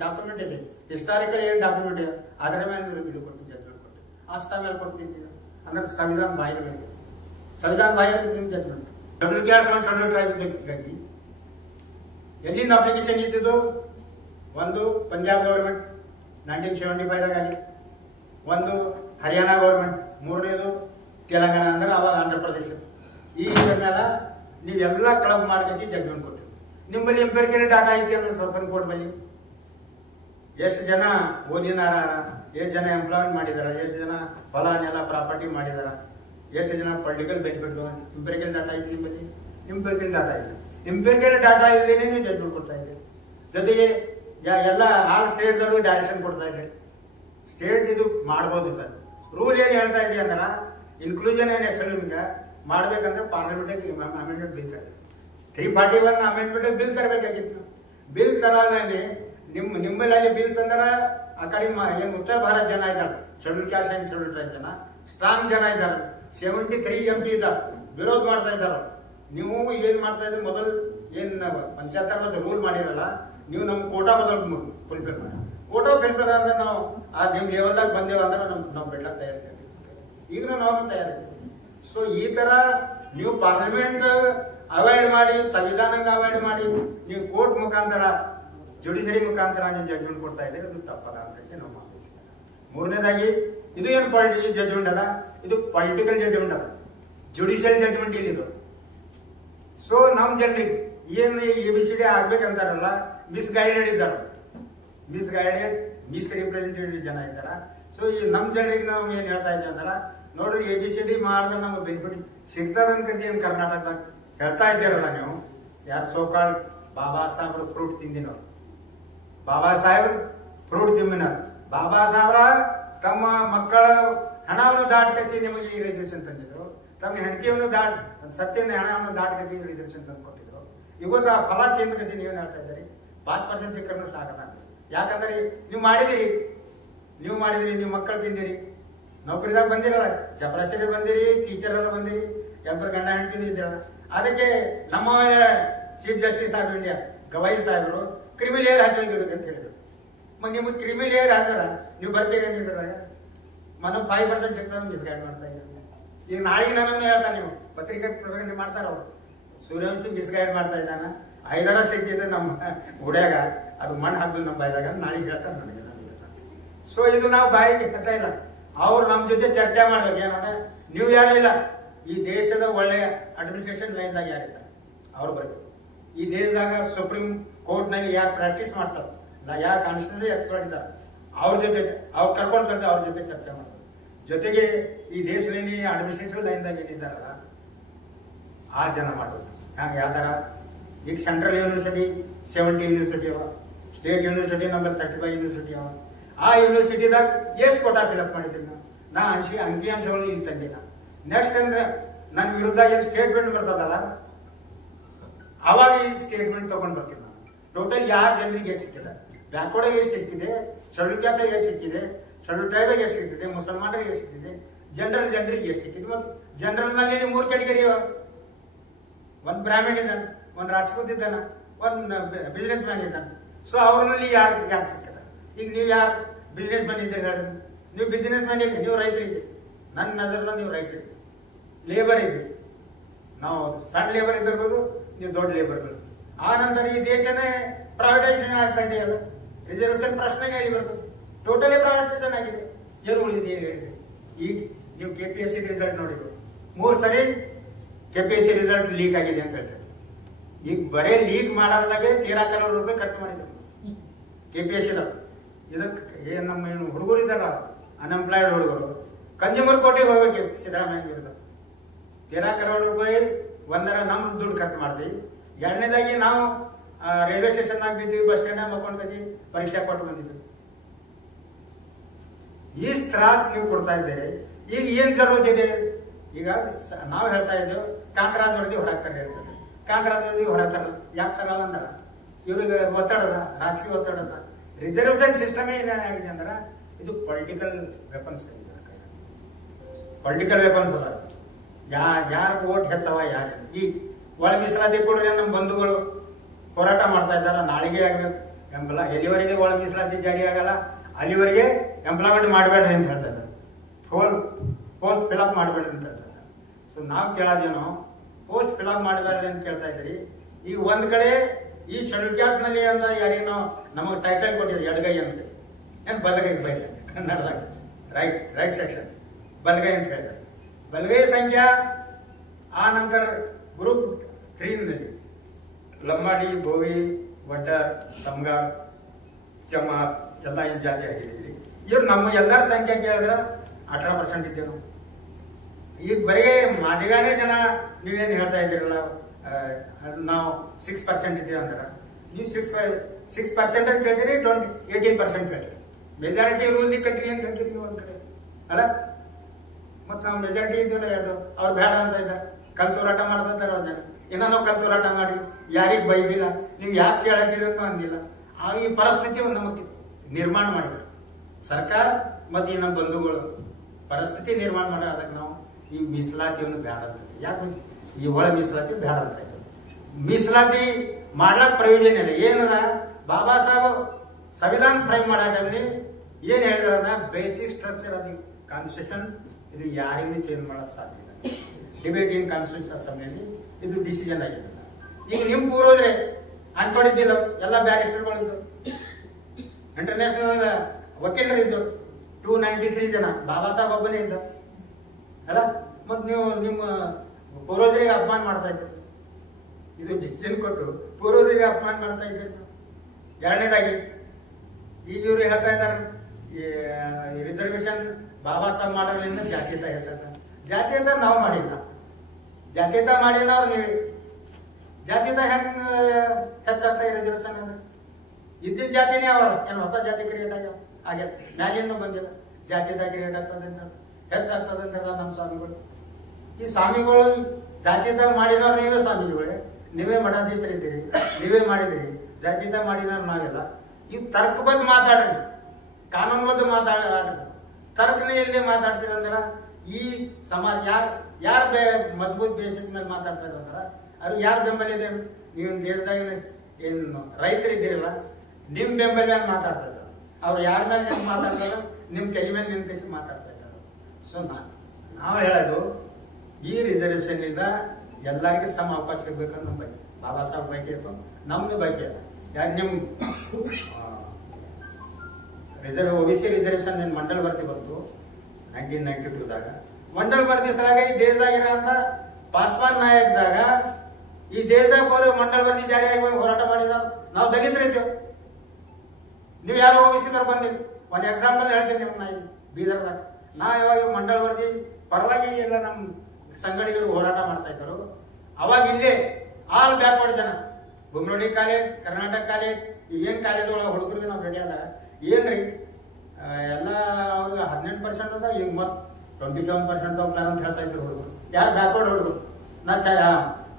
ಡಾಕ್ಯುಮೆಂಟ್ ಇದೆ, ಹಿಸ್ಟಾರಿಕಲ್ ಏನು ಡಾಕ್ಯುಮೆಂಟ್ ಇದೆ, ಅದರ ಮೇಲೆ ಇದು ಕೊಟ್ಟು ಜಜ್ಮೆಂಟ್ ಕೊಟ್ಟು ಅಷ್ಟಾ ಮೇಲೆ ಕೊಡ್ತಿದ್ದೀವಿ. ಅಂದ್ರೆ ಸಂವಿಧಾನ ಬಾಹಿರ ಮೇಲೆ, ಸಂವಿಧಾನ ಬಾಹಿರ ಜಜ್ಮೆಂಟ್. ಶೆಡ್ಯೂಲ್ ಕ್ಯಾಸ್ಟ್ ಮತ್ತು ಶೆಡ್ಯೂಲ್ ಟ್ರೈಬ್ಸ್ಗಾಗಿ ಎಲ್ಲಿಂದ ಅಪ್ಲಿಕೇಶನ್ ಇದ್ದಿದ್ದು? ಒಂದು ಪಂಜಾಬ್ ಗೌರ್ಮೆಂಟ್ 1975ದಾಗ ಆಗಿದೆ, ಒಂದು ಹರಿಯಾಣ ಗೌರ್ಮೆಂಟ್, ಮೂರನೇದು ತೆಲಂಗಾಣ ಅಂದ್ರೆ ಅವಾಗ ಆಂಧ್ರ ಪ್ರದೇಶ. ಈ ಮೇಲೆ ನೀವೆಲ್ಲ ಕ್ಲಬ್ ಮಾಡ್ಕೇಸಿ ಜಜ್ಮೆಂಟ್ ಕೊಟ್ಟಿರಿ. ನಿಮ್ಮಲ್ಲಿ ಎಂಪೆರಿಕಲ್ ಡಾಟಾ ಐತಿ ಅಂದ್ರೆ ಸುಪ್ರೀಂ ಕೋರ್ಟ್ ಬಳಿ ಎಷ್ಟು ಜನ ಓದಿನಾರ, ಎಷ್ಟು ಜನ ಎಂಪ್ಲಾಯ್ಮೆಂಟ್ ಮಾಡಿದಾರ, ಎಷ್ಟು ಜನ ಹೊಲ ನೆಲ ಪ್ರಾಪರ್ಟಿ ಮಾಡಿದಾರ, ಎಷ್ಟು ಜನ ಪೊಲಿಟಿಕಲ್ ಬೆನಿಫಿಟ್, ಎಂಪೆರಿಕಲ್ ಡಾಟಾ ಐತಿ ನಿಮ್ಮಲ್ಲಿ. ಇಂಪಿರಿಕಲ್ ಡಾಟಾ ಇಲ್ಲ. ಇಂಪಿರಿಕಲ್ ಡಾಟಾ ಇಲ್ಲದೇನೆ ನೀವು ಜಡ್ಜ್ಮೆಂಟ್ ಕೊಡ್ತಾ ಇದ್ದೀರಿ. ಜೊತೆಗೆ ಎಲ್ಲ ಆಲ್ ಸ್ಟೇಟ್ದವರು ಡೈರೆಕ್ಷನ್ ಕೊಡ್ತಾ ಇದ್ದಾರೆ. ಸ್ಟೇಟ್ ಇದು ಮಾಡ್ಬೋದು ಅಂತ ರೂಲ್ ಏನು ಹೇಳ್ತಾ ಇದೆ ಅಂದ್ರೆ ಇನ್ಕ್ಲೂಷನ್ ಆ್ಯಂಡ್ ಎಕ್ಸೆಲೆನ್ಸ್ ಮಾಡ್ಬೇಕಂದ್ರೆ ಪಾರ್ಲಿಮೆಂಟಿಗೆ ಅಮೆಂಡ್ಮೆಂಟ್ ಬಿಲ್ ತರಬೇಕು. 341 ಅಮೆಂಡ್ಮೆಂಟ್ ಬಿಲ್ ತರಬೇಕಾಗಿತ್ತು. ಬಿಲ್ ತರಾದಲ್ಲಿ ನಿಮ್ಮಲ್ಲಿ ಬಿಲ್ ತಂದ್ರೆ ಆ ಕಡೆ ಏನು ಉತ್ತರ ಭಾರತ ಜನ ಇದ್ದಾರೆ, schedule caste and schedule tribe ಜನ ಸ್ಟ್ರಾಂಗ್ ಜನ ಇದ್ದಾರೆ. 73 MP ಇದ್ದಾರೆ, ವಿರೋಧ ಮಾಡ್ತಾ ಇದ್ದಾರೆ. ನೀವು ಏನು ಮಾಡ್ತಾ ಇದ್ದೀರಿ, ಮೊದಲು ಏನು ಪಂಚಾಯತ್ ರೂಲ್ ಮಾಡಿರಲ್ಲ, ನೀವು ನಮ್ಮ ಕೋಟಾ ಮೊದಲು ಫುಲ್ಫಿಲ್ ಮಾಡಿ. ಕೋಟಾ ಫುಲ್ಫಿಲ್ ಅಂದ್ರೆ ನಾವು ನಿಮ್ಮ ಲೆವೆಲ್ದಾಗ ಬಂದೇವ ಅಂದ್ರೆ ನಾವು ಬಿಡ್ಲಕ್ಕೆ ತಯಾರಿರ್ತೀವಿ. ಈಗ ನಾವು ತಯಾರಿರ್ತೀವಿ. ಸೊ ಈ ತರ ನೀವು ಪಾರ್ಲಿಮೆಂಟ್ ಅವಾಯ್ಡ್ ಮಾಡಿ, ಸಂವಿಧಾನಕ್ಕೆ ಅವಾಯ್ಡ್ ಮಾಡಿ, ನೀವು ಕೋರ್ಟ್ ಮುಖಾಂತರ, ಜುಡಿಷರಿ ಮುಖಾಂತರ ನೀವು ಜಡ್ಜ್ಮೆಂಟ್ ಕೊಡ್ತಾ ಇದ್ದೀರಿ. ಅದು ತಪ್ಪದ ಅಂತ ನಾವು ಮಾತಾಡ್ತೀವಿ. ಮೂರನೇದಾಗಿ ಇದು ಏನು ಜಡ್ಜ್ಮೆಂಟ್ ಅದ, ಇದು ಪೊಲಿಟಿಕಲ್ ಜಡ್ಜ್ಮೆಂಟ್ ಅದ, ಜುಡಿಷಿಯಲ್ ಜಡ್ಜ್ಮೆಂಟ್ ಇಲ್ಲಿದು. ಸೊ ನಮ್ಮ ಜನರಿಗೆ ಏನು ABCD ಆಗ್ಬೇಕಂತಾರಲ್ಲ, ಮಿಸ್ಗೈಡೆಡ್ ಇದ್ದಾರೆ, ಮಿಸ್ರಿಪ್ರೆಸೆಂಟೇಟಿವ್ ಜನ ಇದ್ದಾರ. ಸೊ ಈ ನಮ್ಮ ಜನರಿಗೆ ನಾವು ಏನು ಹೇಳ್ತಾ ಇದ್ದೀವಿ ಅಂದ್ರೆ, ನೋಡ್ರಿ ABCD ಮಾಡಿದ್ರೆ ನಮಗೆ ಬೆನಿಫಿಟ್ ಸಿಗ್ತದಂತ ಏನು ಕರ್ನಾಟಕದಾಗ ಹೇಳ್ತಾ ಇದ್ದೀರಲ್ಲ ನೀವು. ಯಾರು ಸೋಕಾಳ್ ಬಾಬಾ ಸಾಹೇಬ್ರ ಫ್ರೂಟ್ ತಿಂದಿನವ್ರು, ಬಾಬಾ ಸಾಹೇಬ್ ಫ್ರೂಟ್ ತಿಂದಿನವ್ರು, ಬಾಬಾ ಸಾಹೇಬ್ರ ತಮ್ಮ ಮಕ್ಕಳ ಹಣವನ್ನು ದಾಟ್ಕಸಿ ನಿಮಗೆ ಈ ರಿಸರ್ವೇಷನ್ ತಂದಿದ್ರು, ತಮ್ಮ ಹೆಂಡತಿಯನ್ನು ಸತ್ಯನ ಹಣವನ್ನು ದಾಟ್ಕಸಿ ರಿಸರ್ವೇಷನ್ ತಂದು ಕೊಟ್ಟಿದ್ರು. ಇವತ್ತು ಆ ಫಲ ತಿಂದ ಕಸಿ ನೀವೇನು ಹೇಳ್ತಾ ಇದ್ದೀರಿ, 5% ಸಿಕ್ಕರೂ ಸಾಕಲ್ಲ. ಯಾಕಂದ್ರೆ ನೀವು ಮಾಡಿದಿರಿ, ನಿಮ್ಮ ಮಕ್ಕಳು ತಿಂದಿರಿ, ನೌಕರಿದಾಗ ಬಂದಿರಲ್ಲ, ಚಪರಾಸಿರಿ ಬಂದಿರಿ, ಟೀಚರ್ ಎಲ್ಲ ಬಂದಿರಿ, ಎಲ್ಲರ ಗಂಡ ಹೆಂಡತಿ ಇದ್ರಲ್ಲ. ಅದಕ್ಕೆ ನಮ್ಮ chief justice of India Gavai ಸಾಹೇಬರು ಕ್ರಿಮಿಲೇಯರ್ ಹಚ್ಚೋಗಿರ್ಬೇಕು ಅಂತ ಹೇಳಿದ್ರು. ಮತ್ತೆ ನಿಮಗೆ ಕ್ರಿಮಿಲೇಯರ್ ಹಾಜರ ನೀವು ಬರ್ತೀರಿ ಇದ್ರಾಗ ಮತ್ತೆ 5% ಸಿಗ್ತದೆ ಮಿಸ್ಗೈಡ್ ಮಾಡ್ತಾ ಇದ್ದಾರೆ. ಈಗ ನಾಳೆಗೆ ನಾನು ಹೇಳ್ತಾ, ನೀವು ಪತ್ರಿಕೆ ಪ್ರಕಟಣೆ ಮಾಡ್ತಾರ, ಅವ್ರು ಸೂರ್ಯವಂಶಿ ಮಿಸ್ಗೈಡ್ ಮಾಡ್ತಾ ಇದ್ದಾನ, 5 ಸಿಕ್ಕಿದೆ ನಮ್ಮ ಗುಡಿಯಾಗ, ಅದು ಮಣ್ಣು ಹಾಕಿದ್ರು ನಮ್ಮ ಬಾಯಿದಾಗ, ನಾಳೆಗೆ ಹೇಳ್ತಾರೆ ನನಗೆ, ನಾನು ಹೇಳ್ತಾನೆ. ಸೊ ಇದು ನಾವು ಬಾಯಿಗೆ ಕತ್ತಾ ಇಲ್ಲ, ಅವ್ರು ನಮ್ಮ ಜೊತೆ ಚರ್ಚೆ ಮಾಡ್ಬೇಕು. ಏನಂದ್ರೆ ನೀವು ಯಾರು ಇಲ್ಲ, ಈ ದೇಶದ ಒಳ್ಳೆಯ ಅಡ್ಮಿನಿಸ್ಟ್ರೇಷನ್ ಲೈನ್ದಾಗ ಯಾರಿದ್ದಾರೆ ಅವ್ರು ಬರಬೇಕು. ಈ ದೇಶದಾಗ ಸುಪ್ರೀಂ ಕೋರ್ಟ್ ನಲ್ಲಿ ಯಾರು ಪ್ರಾಕ್ಟೀಸ್ ಮಾಡ್ತಾರೆ, ಯಾರು ಕಾನ್ಸ್ಟಿಟ್ಯೂಷನ್ ಎಕ್ಸ್ಪರ್ಟ್ ಇದ್ದಾರೆ, ಅವ್ರ ಜೊತೆ ಅವ್ರು ಕರ್ಕೊಂಡು ಬರ್ತಾರೆ, ಅವ್ರ ಜೊತೆ ಚರ್ಚೆ ಮಾಡ್ತಾರೆ. ಜೊತೆಗೆ ಈ ದೇಶದಲ್ಲಿ ಅಡ್ಮಿನಿಸ್ಟ್ರೇಷನ್ ಲೈನ್ದಾಗ ಏನಿದ್ದಾರಲ್ಲ ಆ ಜನ ಮಾಡೋದು. ಯಾವ್ದಾರ ಈಗ ಸೆಂಟ್ರಲ್ ಯೂನಿವರ್ಸಿಟಿ 70 ಯೂನಿವರ್ಸಿಟಿ ಅವ, ಸ್ಟೇಟ್ ಯೂನಿವರ್ಸಿಟಿ ನಂಬರ್ 35 ಯೂನಿವರ್ಸಿಟಿ ಅವ. ಆ ಯೂನಿವರ್ಸಿಟಿದಾಗ ಎಷ್ಟು ಕೋಟಾ ಫಿಲಪ್ ಮಾಡಿದ್ದೀನಿ ನಾ ಅಂಕಿಅಂಶಗಳು ಇಲ್ಲಿ ತಂದಿನ. ನೆಕ್ಸ್ಟ್ ಅಂದ್ರೆ ನನ್ನ ವಿರುದ್ಧ ಏನು ಸ್ಟೇಟ್ಮೆಂಟ್ ಬರ್ತದಲ್ಲ, ಅವಾಗ ಈ ಸ್ಟೇಟ್ಮೆಂಟ್ ತಗೊಂಡ್ ಬರ್ತೀನಿ ನಾನು. ಟೋಟಲ್ ಯಾರ ಜನರಿಗೆ ಎಷ್ಟು ಸಿಕ್ಕಿದೆ, ಬ್ಯಾಕ್ವರ್ಡ್ಗೆ ಎಷ್ಟು ಸಿಕ್ಕಿದೆ, ಶೆಡ್ಯೂಲ್ ಕ್ಯಾಸ್ಟ್ಗೆ ಎಷ್ಟು ಸಿಕ್ಕಿದೆ, ಶೆಡ್ಯೂಲ್ ಟ್ರೈಬ್ಗೆ ಎಷ್ಟು ಸಿಕ್ಕಿದೆ, ಮುಸಲ್ಮಾನರಿಗೆ ಎಷ್ಟು ಸಿಕ್ಕಿದೆ, ಜನರಿಗೆ ಎಷ್ಟು ಸಿಕ್ಕಿದೆ. ಮತ್ತು ಜನರಲ್ ನಲ್ಲಿ 3 ಕ್ಯಾಟಗರಿ ಅವ. ಒಂದು ಬ್ರಾಹ್ಮಣ ಇದ್ದಾನೆ, ಒಂದು ರಾಜಪೂತ್ ಇದ್ದಾನೆ, ಒಂದು ಬಿಸ್ನೆಸ್ ಮ್ಯಾನ್ ಇದ್ದಾನೆ. ಸೊ ಅವ್ರಲ್ಲಿ ಯಾರು ಸಿಕ್ಕಿದ. ಈಗ ನೀವು ಯಾರು ಬಿಸ್ನೆಸ್ ಮ್ಯಾನ್ ಇದ್ದೀರಿ ಹೇಳಿ, ನೀವು ಬಿಸ್ನೆಸ್ ಮ್ಯಾನ್ ಇಲ್ಲ, ನೀವು ರೈತರಿದ್ದೀರಿ. ನನ್ನ ನಜರ್ದಾಗ ನೀವು ರೈತರಿದ್ದೀರಿ, ಲೇಬರ್ ಇದ್ದೀರಿ. ನಾವು ಸಣ್ಣ ಲೇಬರ್ ಇದ್ದಿರ್ಬೋದು, ನೀವು ದೊಡ್ಡ ಲೇಬರ್ಗಳು. ಆ ನಂತರ ಈ ದೇಶನೇ ಪ್ರೈವೇಟೈಸೇಷನ್ ಆಗ್ತಾ ಇದೆಯಲ್ಲ, ರಿಸರ್ವೇಷನ್ ಪ್ರಶ್ನೆಗೆ ಹೇಳಿ ಬರ್ತದೆ, ಟೋಟಲಿ ಪ್ರೈವೇಟೈಸೇಷನ್ ಆಗಿದೆ. ಏನು ಉಳಿದಿದೆ ಹೇಳಿದೆ. ಈಗ ನೀವು KPSC ರಿಸಲ್ಟ್ ನೋಡಿದ್ರು, 3 ಸರಿ KPSC ರಿಸಲ್ಟ್ ಲೀಕ್ ಆಗಿದೆ ಅಂತ ಹೇಳ್ತಾರೆ. ಈಗ ಬರೇ ಲೀಕ್ ಮಾಡೋದಾಗೆ 13 ಕರೋಡ್ ರೂಪಾಯಿ ಖರ್ಚು ಮಾಡಿದ್ರು KPSC. ಇದಕ್ಕೆ ನಮ್ಮ ಏನು ಹುಡುಗರು ಇದ್ದಾರ, ಅನ್ಎಂಪ್ಲಾಯ್ಡ್ ಹುಡುಗರು, ಕನ್ಸ್ಯೂಮರ್ ಕೋರ್ಟಿಗೆ ಹೋಗ್ಬೇಕು ಸಿದ್ದರಾಮಯ್ಯ ವಿರುದ್ಧ. 13 ಕರೋಡ್ ರೂಪಾಯಿ ಒಂದರ ನಮ್ಮ ದುಡ್ಡು ಖರ್ಚು ಮಾಡ್ತೀವಿ. ಎರಡನೇದಾಗಿ ನಾವು ರೈಲ್ವೆ ಸ್ಟೇಷನ್ದಾಗ ಬಿದ್ದೀವಿ, ಬಸ್ ಸ್ಟ್ಯಾಂಡ್ ಮಕ್ಕೊಂಡು ಕಸಿ ಪರೀಕ್ಷೆ ಕೊಟ್ಟು ಬಂದಿದ್ವಿ. ಈ ತ್ರಾಸ್ ನೀವು ಕೊಡ್ತಾ ಇದ್ದೀರಿ. ಈಗ ಏನ್ ಜರೂರತ್ ಇದೆ? ಈಗ ನಾವು ಹೇಳ್ತಾ ಇದ್ದೇವೆ ಕಾಂತರಾಜ್ ವರದಿ ಹೊರಗೆ ತರ್ರಿ ಅಂತ. ಕಾಂತರಾಜ್ ವರದಿ ಹೊರಗೆ ತರಲ್ಲ. ಯಾಕೆ ತರಲ್ಲ ಅಂದ್ರ ಇವ್ರಿಗೆ ಒತ್ತಡದ, ರಾಜಕೀಯ ಒತ್ತಡದ. ರಿಸರ್ವೇಷನ್ ಸಿಸ್ಟಮೇ ಏನಾಗಿದೆ ಅಂದ್ರೆ ಇದು ಪೊಲಿಟಿಕಲ್ ವೆಪನ್ಸ್. ಪೊಲಿಟಿಕಲ್ ವೆಪನ್ಸ್ ಅದ. ಯಾರ ವೋಟ್ ಹೆಚ್ಚವ, ಯಾರು ಈ ಒಳ ಮೀಸಲಾತಿ ಕೊಡ್ರಿ ನಮ್ಮ ಬಂಧುಗಳು ಹೋರಾಟ ಮಾಡ್ತಾ ಇದ್ದಾರ. ನಾಳೆಗೆ ಆಗ್ಬೇಕು ಎಂಬಲ್ಲ. ಎಲ್ಲಿವರೆಗೆ ಒಳ ಮೀಸಲಾತಿ ಜಾರಿ ಆಗಲ್ಲ ಅಲ್ಲಿವರೆಗೆ ಎಂಪ್ಲಾಯ್ಮೆಂಟ್ ಮಾಡಬೇಡ್ರಿ ಅಂತ ಹೇಳ್ತಾ ಇದ್ದಾರೆ. ಪೋಸ್ಟ್ ಫಿಲಪ್ ಮಾಡಬೇಡ್ರಿ ಅಂತ ಹೇಳ್ತಾ ಇದ್ದಾರೆ. ಸೊ ನಾವು ಕೇಳೋದೇನೋ ಪೋಸ್ಟ್ ಫಿಲಪ್ ಮಾಡಬೇಡ್ರಿ ಅಂತ ಕೇಳ್ತಾ ಇದ್ರಿ. ಈಗ ಒಂದ್ ಕಡೆ ಈ ಶೆಡ್ಯೂಲ್ ಕ್ಯಾಸ್ಟ್ ನಲ್ಲಿ ಅಂತ ಯಾರೇನೋ ನಮಗೆ ಟೈಟಲ್ ಕೊಟ್ಟಿದೆ ಎಡಗೈ ಅಂತ. ಏನ್ ಬಲಗೈ ಬೈಲ ಕನ್ನಡದಾಗ ರೈಟ್ ಸೆಕ್ಷನ್ ಬಲಗೈ ಅಂತ ಹೇಳಿದ್ದಾರೆ. ಬಲಗೈ ಸಂಖ್ಯಾ ಆ ನಂತರ ಗ್ರೂಪ್ 3 ನಲ್ಲಿ ಲಂಬಾಡಿ, ಬೋವಿ, ವಡ್ಡರ್, ಸಮಗಾರ್, ಚಮಾರ್ ಎಲ್ಲ ಏನು ಜಾತಿ ಆಗಿದ್ದೀವಿ. ಇವ್ರು ನಮ್ಮ ಎಲ್ಲರ ಸಂಖ್ಯೆ ಕೇಳಿದ್ರೆ 18% ಇದ್ದೇವೆ ನಾವು. ಈಗ ಬರೀ ಮಾದಿಗಾನೇ ಜನ ನೀವೇನು ಹೇಳ್ತಾ ಇದ್ದೀರಲ್ಲ, ನಾವು 6% ಇದ್ದೀವಿ ಅಂದ್ರೆ ನೀವು 6% ಅಂತ ಕೇಳ್ತೀರಿ, 18% ಕೇಳ್ತೀರಿ. ಮೆಜಾರಿಟಿ ರೂಲ್ ದಿ ಕಂಟ್ರಿ ಅಂತ ಹೇಳ್ತೀರಿ ನೀವು ಒಂದ್ ಕಡೆ ಅಲ್ಲ. ಮತ್ತು ನಾವು ಮೆಜಾರಿಟಿ ಇದ್ದೀವಲ್ಲ ಎರಡು, ಅವ್ರು ಬೇಡ ಅಂತ ಇದ್ದಾರೆ, ಕಲ್ತೂರಾಟ ಮಾಡ್ತಾ ಇದ್ದಾರೆ ಅವ್ರ ಜನ. ಇನ್ನ ನಾವು ಕಲ್ತೂರಾಟ ಮಾಡಿ ಯಾರಿಗೆ ಬೈದಿಲ್ಲ, ನೀವು ಯಾಕೆ ಕೇಳದಿಲ್ಲ ಅಂತ ಅಂದಿಲ್ಲ. ಈ ಪರಿಸ್ಥಿತಿ ನಮಗೆ ನಿರ್ಮಾಣ ಮಾಡಿದ್ರು ಸರ್ಕಾರ ಮತ್ತು ಈ ನಮ್ಮ ಬಂಧುಗಳು. ಪರಿಸ್ಥಿತಿ ನಿರ್ಮಾಣ ಮಾಡಿ ಅದಕ್ಕೆ ನಾವು ಈ ಮೀಸಲಾತಿಯನ್ನು ಬೇಡ ಅಂತ, ಯಾಕೆ ಈ ಒಳ ಮೀಸಲಾತಿ ಬೇಡ ಅಂತ ಇದ್ದಾರೆ. ಮೀಸಲಾತಿ ಮಾಡ್ಲಾಕ ಪ್ರಯೋಜನ ಇಲ್ಲ. ಏನದ ಬಾಬಾ ಸಾಹೇಬ್ ಸಂವಿಧಾನ ಫ್ರೇಮ್ ಮಾಡಾಟಲ್ಲಿ ಏನ್ ಹೇಳಿದಾರ, basic structure of the constitution ಇದು ಯಾರಿಗೂ ಚೇಂಜ್ ಮಾಡಕ್ ಸಾಧ್ಯ ಇಲ್ಲ. ಡಿಬೇಟ್ ಇನ್ ಕಾನ್ಸ್ಟಿಟ್ಯೂಷನ್ ಅಸೆಂಬ್ಲಿಯಲ್ಲಿ ಇದು ಡಿಸಿಷನ್ ಆಗಿಲ್ಲ. ಈಗ ನಿಮ್ ಪೂರ್ವದ್ರೆ ಅನ್ಕೊಂಡಿದ್ದಿಲ್ಲ, ಎಲ್ಲ ಬ್ಯಾರಿಸ್ಟರ್ಗಳಿದ್ರು, ಇಂಟರ್ನ್ಯಾಷನಲ್ ವಕೀಲರು ಇದ್ರು, 293 ಜನ, ಬಾಬಾ ಸಾಹೇಬ್ ಒಬ್ಬನೇ ಇದ್ದ ಅಲ್ಲ. ಮತ್ ನೀವು ನಿಮ್ಮ ಪೂರ್ವಜರಿಗೆ ಅಪಮಾನ ಮಾಡ್ತಾ ಇದ್ದೀರಿ, ಇದು ಡಿಸಿಷನ್ ಕೊಟ್ಟು ಪೂರ್ವಜರಿಗೆ ಅಪಮಾನ ಮಾಡ್ತಾ ಇದ್ದೀರಿ. ಎರಡನೇದಾಗಿ ಈಗ ಇವ್ರು ಹೇಳ್ತಾ ಇದ್ದಾರೆ ಈ ರಿಸರ್ವೇಶನ್ ಬಾಬಾ ಸಾಹೇಬ್ ಮಾಡೋದ್ರಿಂದ ಜಾತ್ಯತ ಹೆಚ್ಚಾಗ. ಜಾತ್ಯತ ನಾವು ಮಾಡಿಲ್ಲ, ಜಾತ್ಯತ ಮಾಡಿದವ್ರು ನೀವೇ. ಜಾತ್ಯತ ಹೆಂಗ್ ಹೆಚ್ಚಾಗ್ತಾ ರಿಸರ್ವೇಶನ್ ಅಂದ್ರೆ ಇದ್ದಿದ್ದ ಜಾತಿನೇ ಅವಲ್ಲ, ಏನು ಹೊಸ ಜಾತಿ ಕ್ರಿಯೇಟ್ ಆಗ್ಯಾವ ಮ್ಯಾಲಿಂದ ಬಂದಿಲ್ಲ. ಜಾತ್ಯತ ಕ್ರಿಯೇಟ್ ಆಗ್ತದೆ ಅಂತ ಹೆಚ್ಚಾಗ್ತದೆ ಅಂತ ನಮ್ಮ ಸ್ವಾಮಿಗಳು. ಈ ಸ್ವಾಮಿಗಳು ಜಾತ್ಯತ ಮಾಡಿದವ್ರು ನೀವೇ ಸ್ವಾಮೀಜಿಗಳೇ, ನೀವೇ ಮಠಾಧೀಶರಿದ್ದೀರಿ, ನೀವೇ ಮಾಡಿದಿರಿ. ಜಾತ್ಯತ ಮಾಡಿದವ್ರು ನಾವೆಲ್ಲ. ಈ ತರ್ಕಬದ್ಧ ಮಾತಾಡ್ರಿ, ಕಾನೂನುಬದ್ಧ ಮಾತಾಡ್ರಿ. ತರ್ಕನೇ ಎಲ್ಲಿ ಮಾತಾಡ್ತೀರಂದ್ರ ಈ ಸಮಾಜ ಯಾರು ಮಜಬೂತ್ ಬೇಸಿಸ್ ಮೇಲೆ ಮಾತಾಡ್ತಾ ಇರಂದ್ರ ಅದು ಯಾರು ಬೆಂಬಲ ಇದೆ? ನೀವು ದೇಶದಾಗ ಏನು ರೈತರಿದ್ದೀರಲ್ಲ, ನಿಮ್ ಬೆಂಬಲ ಮೇಲೆ ಮಾತಾಡ್ತಾ ಇದ್ದಾರೆ. ಅವ್ರು ಯಾರ ಮೇಲೆ ನಿಂತು ಮಾತಾಡ್ತಾರ, ನಿಮ್ ಕೈ ಮೇಲೆ ನಿಂತು ಮಾತಾಡ್ತಾ ಇದ್ದಾರೆ. ಸೊ ನಾವು ಹೇಳೋದು ಈ ರಿಸರ್ವೇಶನ್ ಇಂದ ಎಲ್ಲರಿಗೂ ಸಮ ಅವಕಾಶ ಇರ್ಬೇಕಂತ ನಮ್ಮ ಬೈಕ್, ಬಾಬಾ ಸಾಹೇಬ್ ಬೈಕ್ ಇತ್ತು, ನಮ್ದು ಬೈಕ್ ಇಲ್ಲ. ಯಾಕೆ ನಿಮ್ OBC ರಿಸರ್ವೇಶನ್ ಮಂಡಲ್ ವರದಿ ಬಂತು 1992ದಾಗ. ಮಂಡಲ್ ವರದಿ ಸಲಾಗ ಈ ದೇಶದಾಗಿರೋಂಥ ಪಾಸ್ವಾನ್ ನಾಯಕ್ದಾಗ ಈ ದೇಶದಾಗ ಬರೋ ಮಂಡಲ್ ವರದಿ ಜಾರಿಯಾಗಿ ಹೋರಾಟ ಮಾಡಿದ ನಾವು ದಲಿತರಿದ್ದೇವೆ. ನೀವು ಯಾರು OBCದವ್ರು ಬಂದಿಲ್ಲ. ಒಂದು ಎಕ್ಸಾಂಪಲ್ ಹೇಳ್ತೀನಿ ನಿಮ್ಗೆ. ನಾ ಬೀದರ್ದಾಗ ನಾ ಯಾವಾಗ ಮಂಡಲ್ ವರದಿ ಪರವಾಗಿ ಎಲ್ಲ ನಮ್ಮ ಸಂಘಟನೆಗಳು ಹೋರಾಟ ಮಾಡ್ತಾ ಇದ್ದರು. ಅವಾಗ ಇಲ್ಲೇ ಆಲ್ ಬ್ಯಾಕ್ವರ್ಡ್ ಜನ, ಬೊಮ್ಮನಹಳ್ಳಿ ಕಾಲೇಜ್, ಕರ್ನಾಟಕ ಕಾಲೇಜ್, ಏನ್ ಕಾಲೇಜ್ ಒಳಗೆ ಹುಡುಗರಿಗೆ ನಾವು ಭೇಟಿ ಆದಾಗ ಏನ್ರಿ ಎಲ್ಲ ಅವ್ರಿಗೆ 18% ಅದ, ಈಗ ಮತ್ತೆ 27% ಹೋಗ್ತಾರೆ ಅಂತ ಹೇಳ್ತಾ ಇದ್ರು ಹುಡುಗರು. ಯಾರು ಬ್ಯಾಕ್ವರ್ಡ್ ಹುಡುಗರು? ನಾ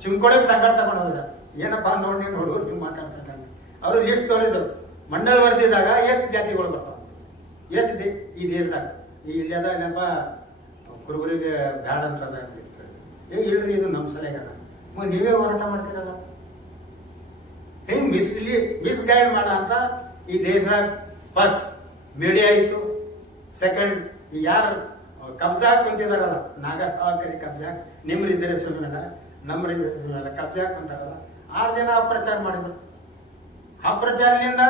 ಚಿಮ್ಕೊಳಗೆ ಸಂಕಟ ತಗೊಂಡು ಹೋಗಿದ, ಏನಪ್ಪಾ ನೋಡಿ ನೀನು ಹುಡುಗರು ಹಿಂಗೆ ಮಾತಾಡ್ತಾ ಇದ್ದಾರೆ. ಅವ್ರು ಲಿಸ್ಟ್ ತೊಳೆದ್ರು ಮಂಡಲ್ ವರದಿದಾಗ ಎಷ್ಟು ಜಾತಿಗಳು ಬರ್ತಾವ, ಎಷ್ಟು ಈ ದೇಶದಾಗ. ಈ ಇಲ್ಲದ ಏನಪ್ಪ ಕುರುಬರಿಗೆ ಬ್ಯಾಡ ಅಂತದ ಇಲ್ರಿ, ಇದು ನಮ್ಮ ಸಲಹೆಗದ. ನೀವೇ ಹೋರಾಟ ಮಾಡ್ತೀರಲ್ಲ. ಹಿಂಗ್ ಮಿಸ್ಗೈಡ್ ಮಾಡ ಅಂತ ಈ ದೇಶ ಫಸ್ಟ್ ಮೀಡಿಯಾ ಇತ್ತು. ಸೆಕೆಂಡ್ ಯಾರು ಕಬ್ಜಾ ಕುಂತಿದಾರಲ್ಲ, ಕಬ್ಜಾ, ನಿಮ್ ರಿಸರ್ವೇಶನ್ ಮೇಲೆ ನಮ್ಮ ರಿಸರ್ವೇಶನ್ ಮೇಲೆ ಕಬ್ಜಾ ಕುಂತಾರಲ್ಲ, 6 ಜನ ಅಪ್ರಚಾರ ಮಾಡಿದ್ರು. ಅಪ್ರಚಾರದಿಂದ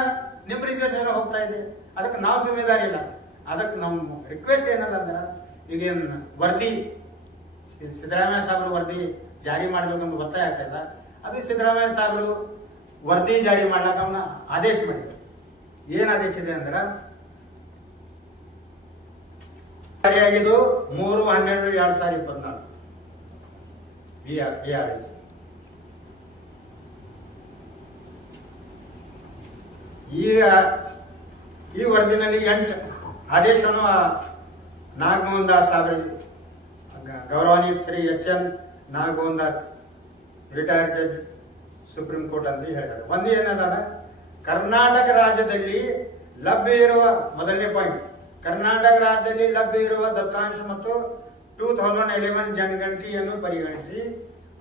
ನಿಮ್ ರಿಸರ್ವೇಶನ್ ಹೋಗ್ತಾ ಇದೆ. ಅದಕ್ಕೆ ನಾವು ಜಿಮ್ಮೆದಾರಿ ಇಲ್ಲ. ಅದಕ್ಕೆ ನಮ್ಮ ರಿಕ್ವೆಸ್ಟ್ ಏನದ ಅಂದ್ರೆ, ಈಗೇನ್ ವರದಿ ಸಿದ್ದರಾಮಯ್ಯ ಸಾಹೇಬ್ರು ವರದಿ ಜಾರಿ ಮಾಡ್ಬೇಕಂತ ಒತ್ತಾಯ ಆಗ್ತಾ ಇಲ್ಲ. ಅದು ಸಿದ್ದರಾಮಯ್ಯ ಸಾಹೇಬ್ರು ವರದಿ ಜಾರಿ ಮಾಡ್ಲಾಕ ಅವನ್ನ ಆದೇಶ ಮಾಡಿದ್ರು. ಏನ್ ಆದೇಶ ಇದೆ ಅಂದ್ರೆ, ಜಾರಿಯಾಗಿದ್ದು 3/12/2024 ಈ ಆದೇಶ. ಈ ವರದಿನಲ್ಲಿ 8 ಆದೇಶನು ನಾಗಮೋಹನ್ ದಾಸ್ ಸಾಹೇಬ್, ಗೌರವಾನ್ವಿತ Shri HN Nagamohan Das, retired judge, supreme court ಅಂತ ಹೇಳಿದ್ದಾರೆ. ಒಂದು ಏನದ, ಕರ್ನಾಟಕ ರಾಜ್ಯದಲ್ಲಿ ಲಭ್ಯ ಇರುವ, ಮೊದಲನೇ ಪಾಯಿಂಟ್, ಕರ್ನಾಟಕ ರಾಜ್ಯದಲ್ಲಿ ಲಭ್ಯ ಇರುವ ದತ್ತಾಂಶ ಮತ್ತು 2011 ಜನಗಣತಿಯನ್ನು ಪರಿಗಣಿಸಿ